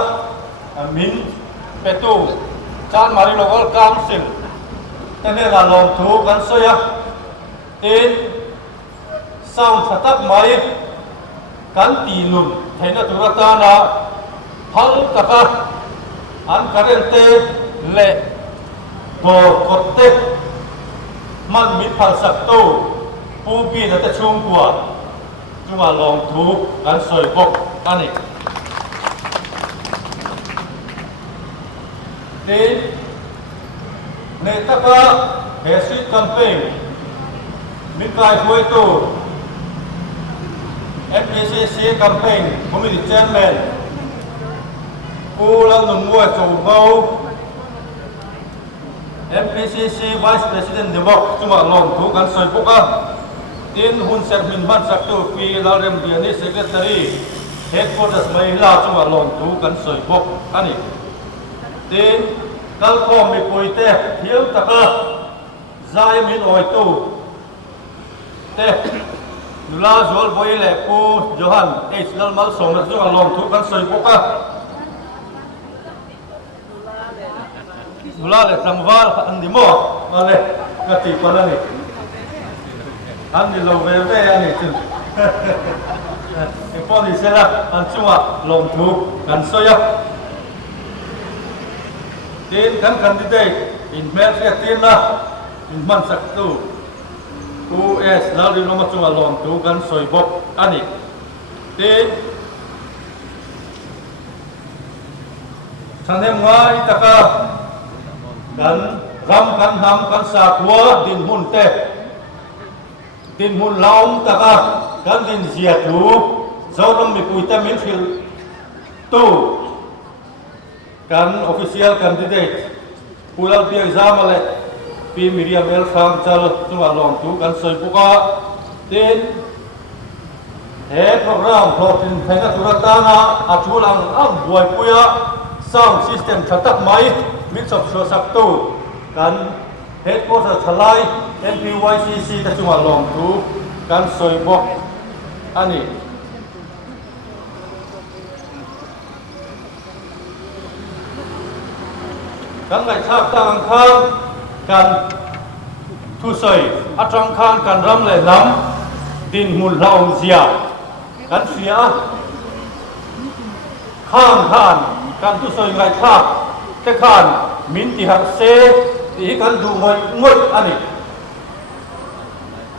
min, petu, Chandmary local council, thế nên là lòng thu gắn xoay tin, sau thatak mai, kan tì lùn, thế nên tụi ta là hal taka, an karente lệ, đồ cột tết, man mit phal sak tu. Pu bi na te chung kwa chunga long thu kan soi bok ani te ne taka street campaign min kai huai tu Mpcc campaign committee chairman Pulang nunggu coba Mpcc Vice President Demok cuma lon tu kan soi buka tin hun ser min ban saktu pi larem dia ni secretary headquarters Mahila cuma lon tu kan soi bok ani tin kal ko mi poite hiu taka zai min oi tu te nula zol boy le pu Johan dal mal song na cuma lon tu kan soi buka nula le tangwal andi mo ale ngati pala ni andi lo ve ani tu e poni sela an cuma lom tu kan soya tin kan candidate in Mpcc tin na in man sak tu US lalu nomor cuma lom tu kan soi bok ani tin sanem ngai taka kan ram kan ham kan sa khua din mun te din mun laum taka kan din zia tu zaulam mi puita min fil tu kan official candidate pulal pi exam ale pi Miriam el kham chal chunga long tu kan soi buka tin he program plotin thaina turatana achulang ang buai puya sound system thatak mai mix of show sak tu kan headquarters thalai Mpcc ta chunga lom tu kan soi bok ani kan ngai thak tang khang kan Thusawi atang khan kan ram le lam din mun laum zia kan sia khang khan kan Thusawi ngai thak te khan min ti hak se ti kan du ngoi ngot ani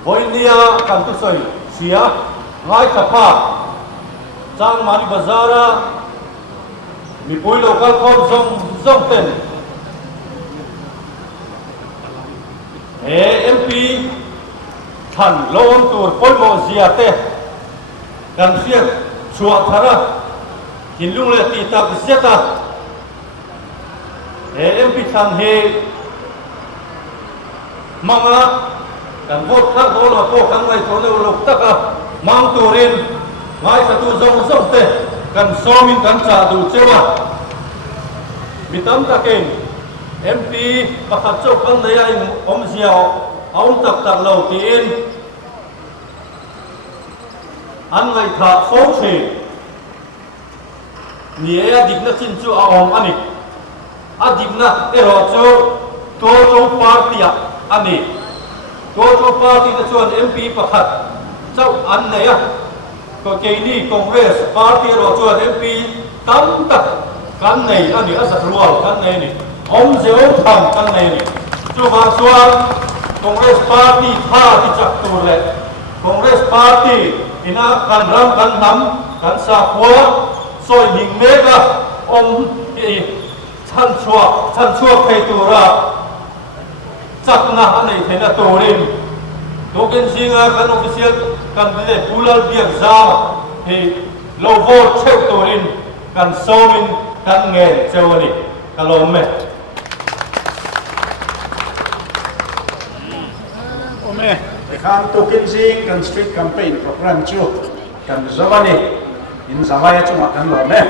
boinia kan Thusawi sia ngai thapa chang mani bazara mi poi local khom zong ten MP than lom tur poi mo zia te kan sia chua thara hinlung le ti tak zeta MP than he manga kan vote khak do lo ko kan ngai thone lok taka mang turin ngai sa tu zong te kan somin kan cha du chewa mitam takin MP pakhat chau kan dei ai om ziao aum tak lo tin an ngai tha so che ni e dikna chin chu a om ani a dikna e ro chu party ani to party ta chuan MP pakhat chau an nei a ko ke ni congress party ro chuan MP tam tak kan nei ani a sa rual kan nei ni om zeu tham kan nei ni chu ma chuan congress party tha ti chak tur le congress party ina kan ram kan nam kan sa khwa soi ning mega om chan chua thei tura chak na anei thena turin token singa kan official kan de pulal biak za he lo vote cheu turin kan somin kan nge chewani kalom me ome ekhan token sing kan street campaign program chu kan zawani in zawaya chu kan lo me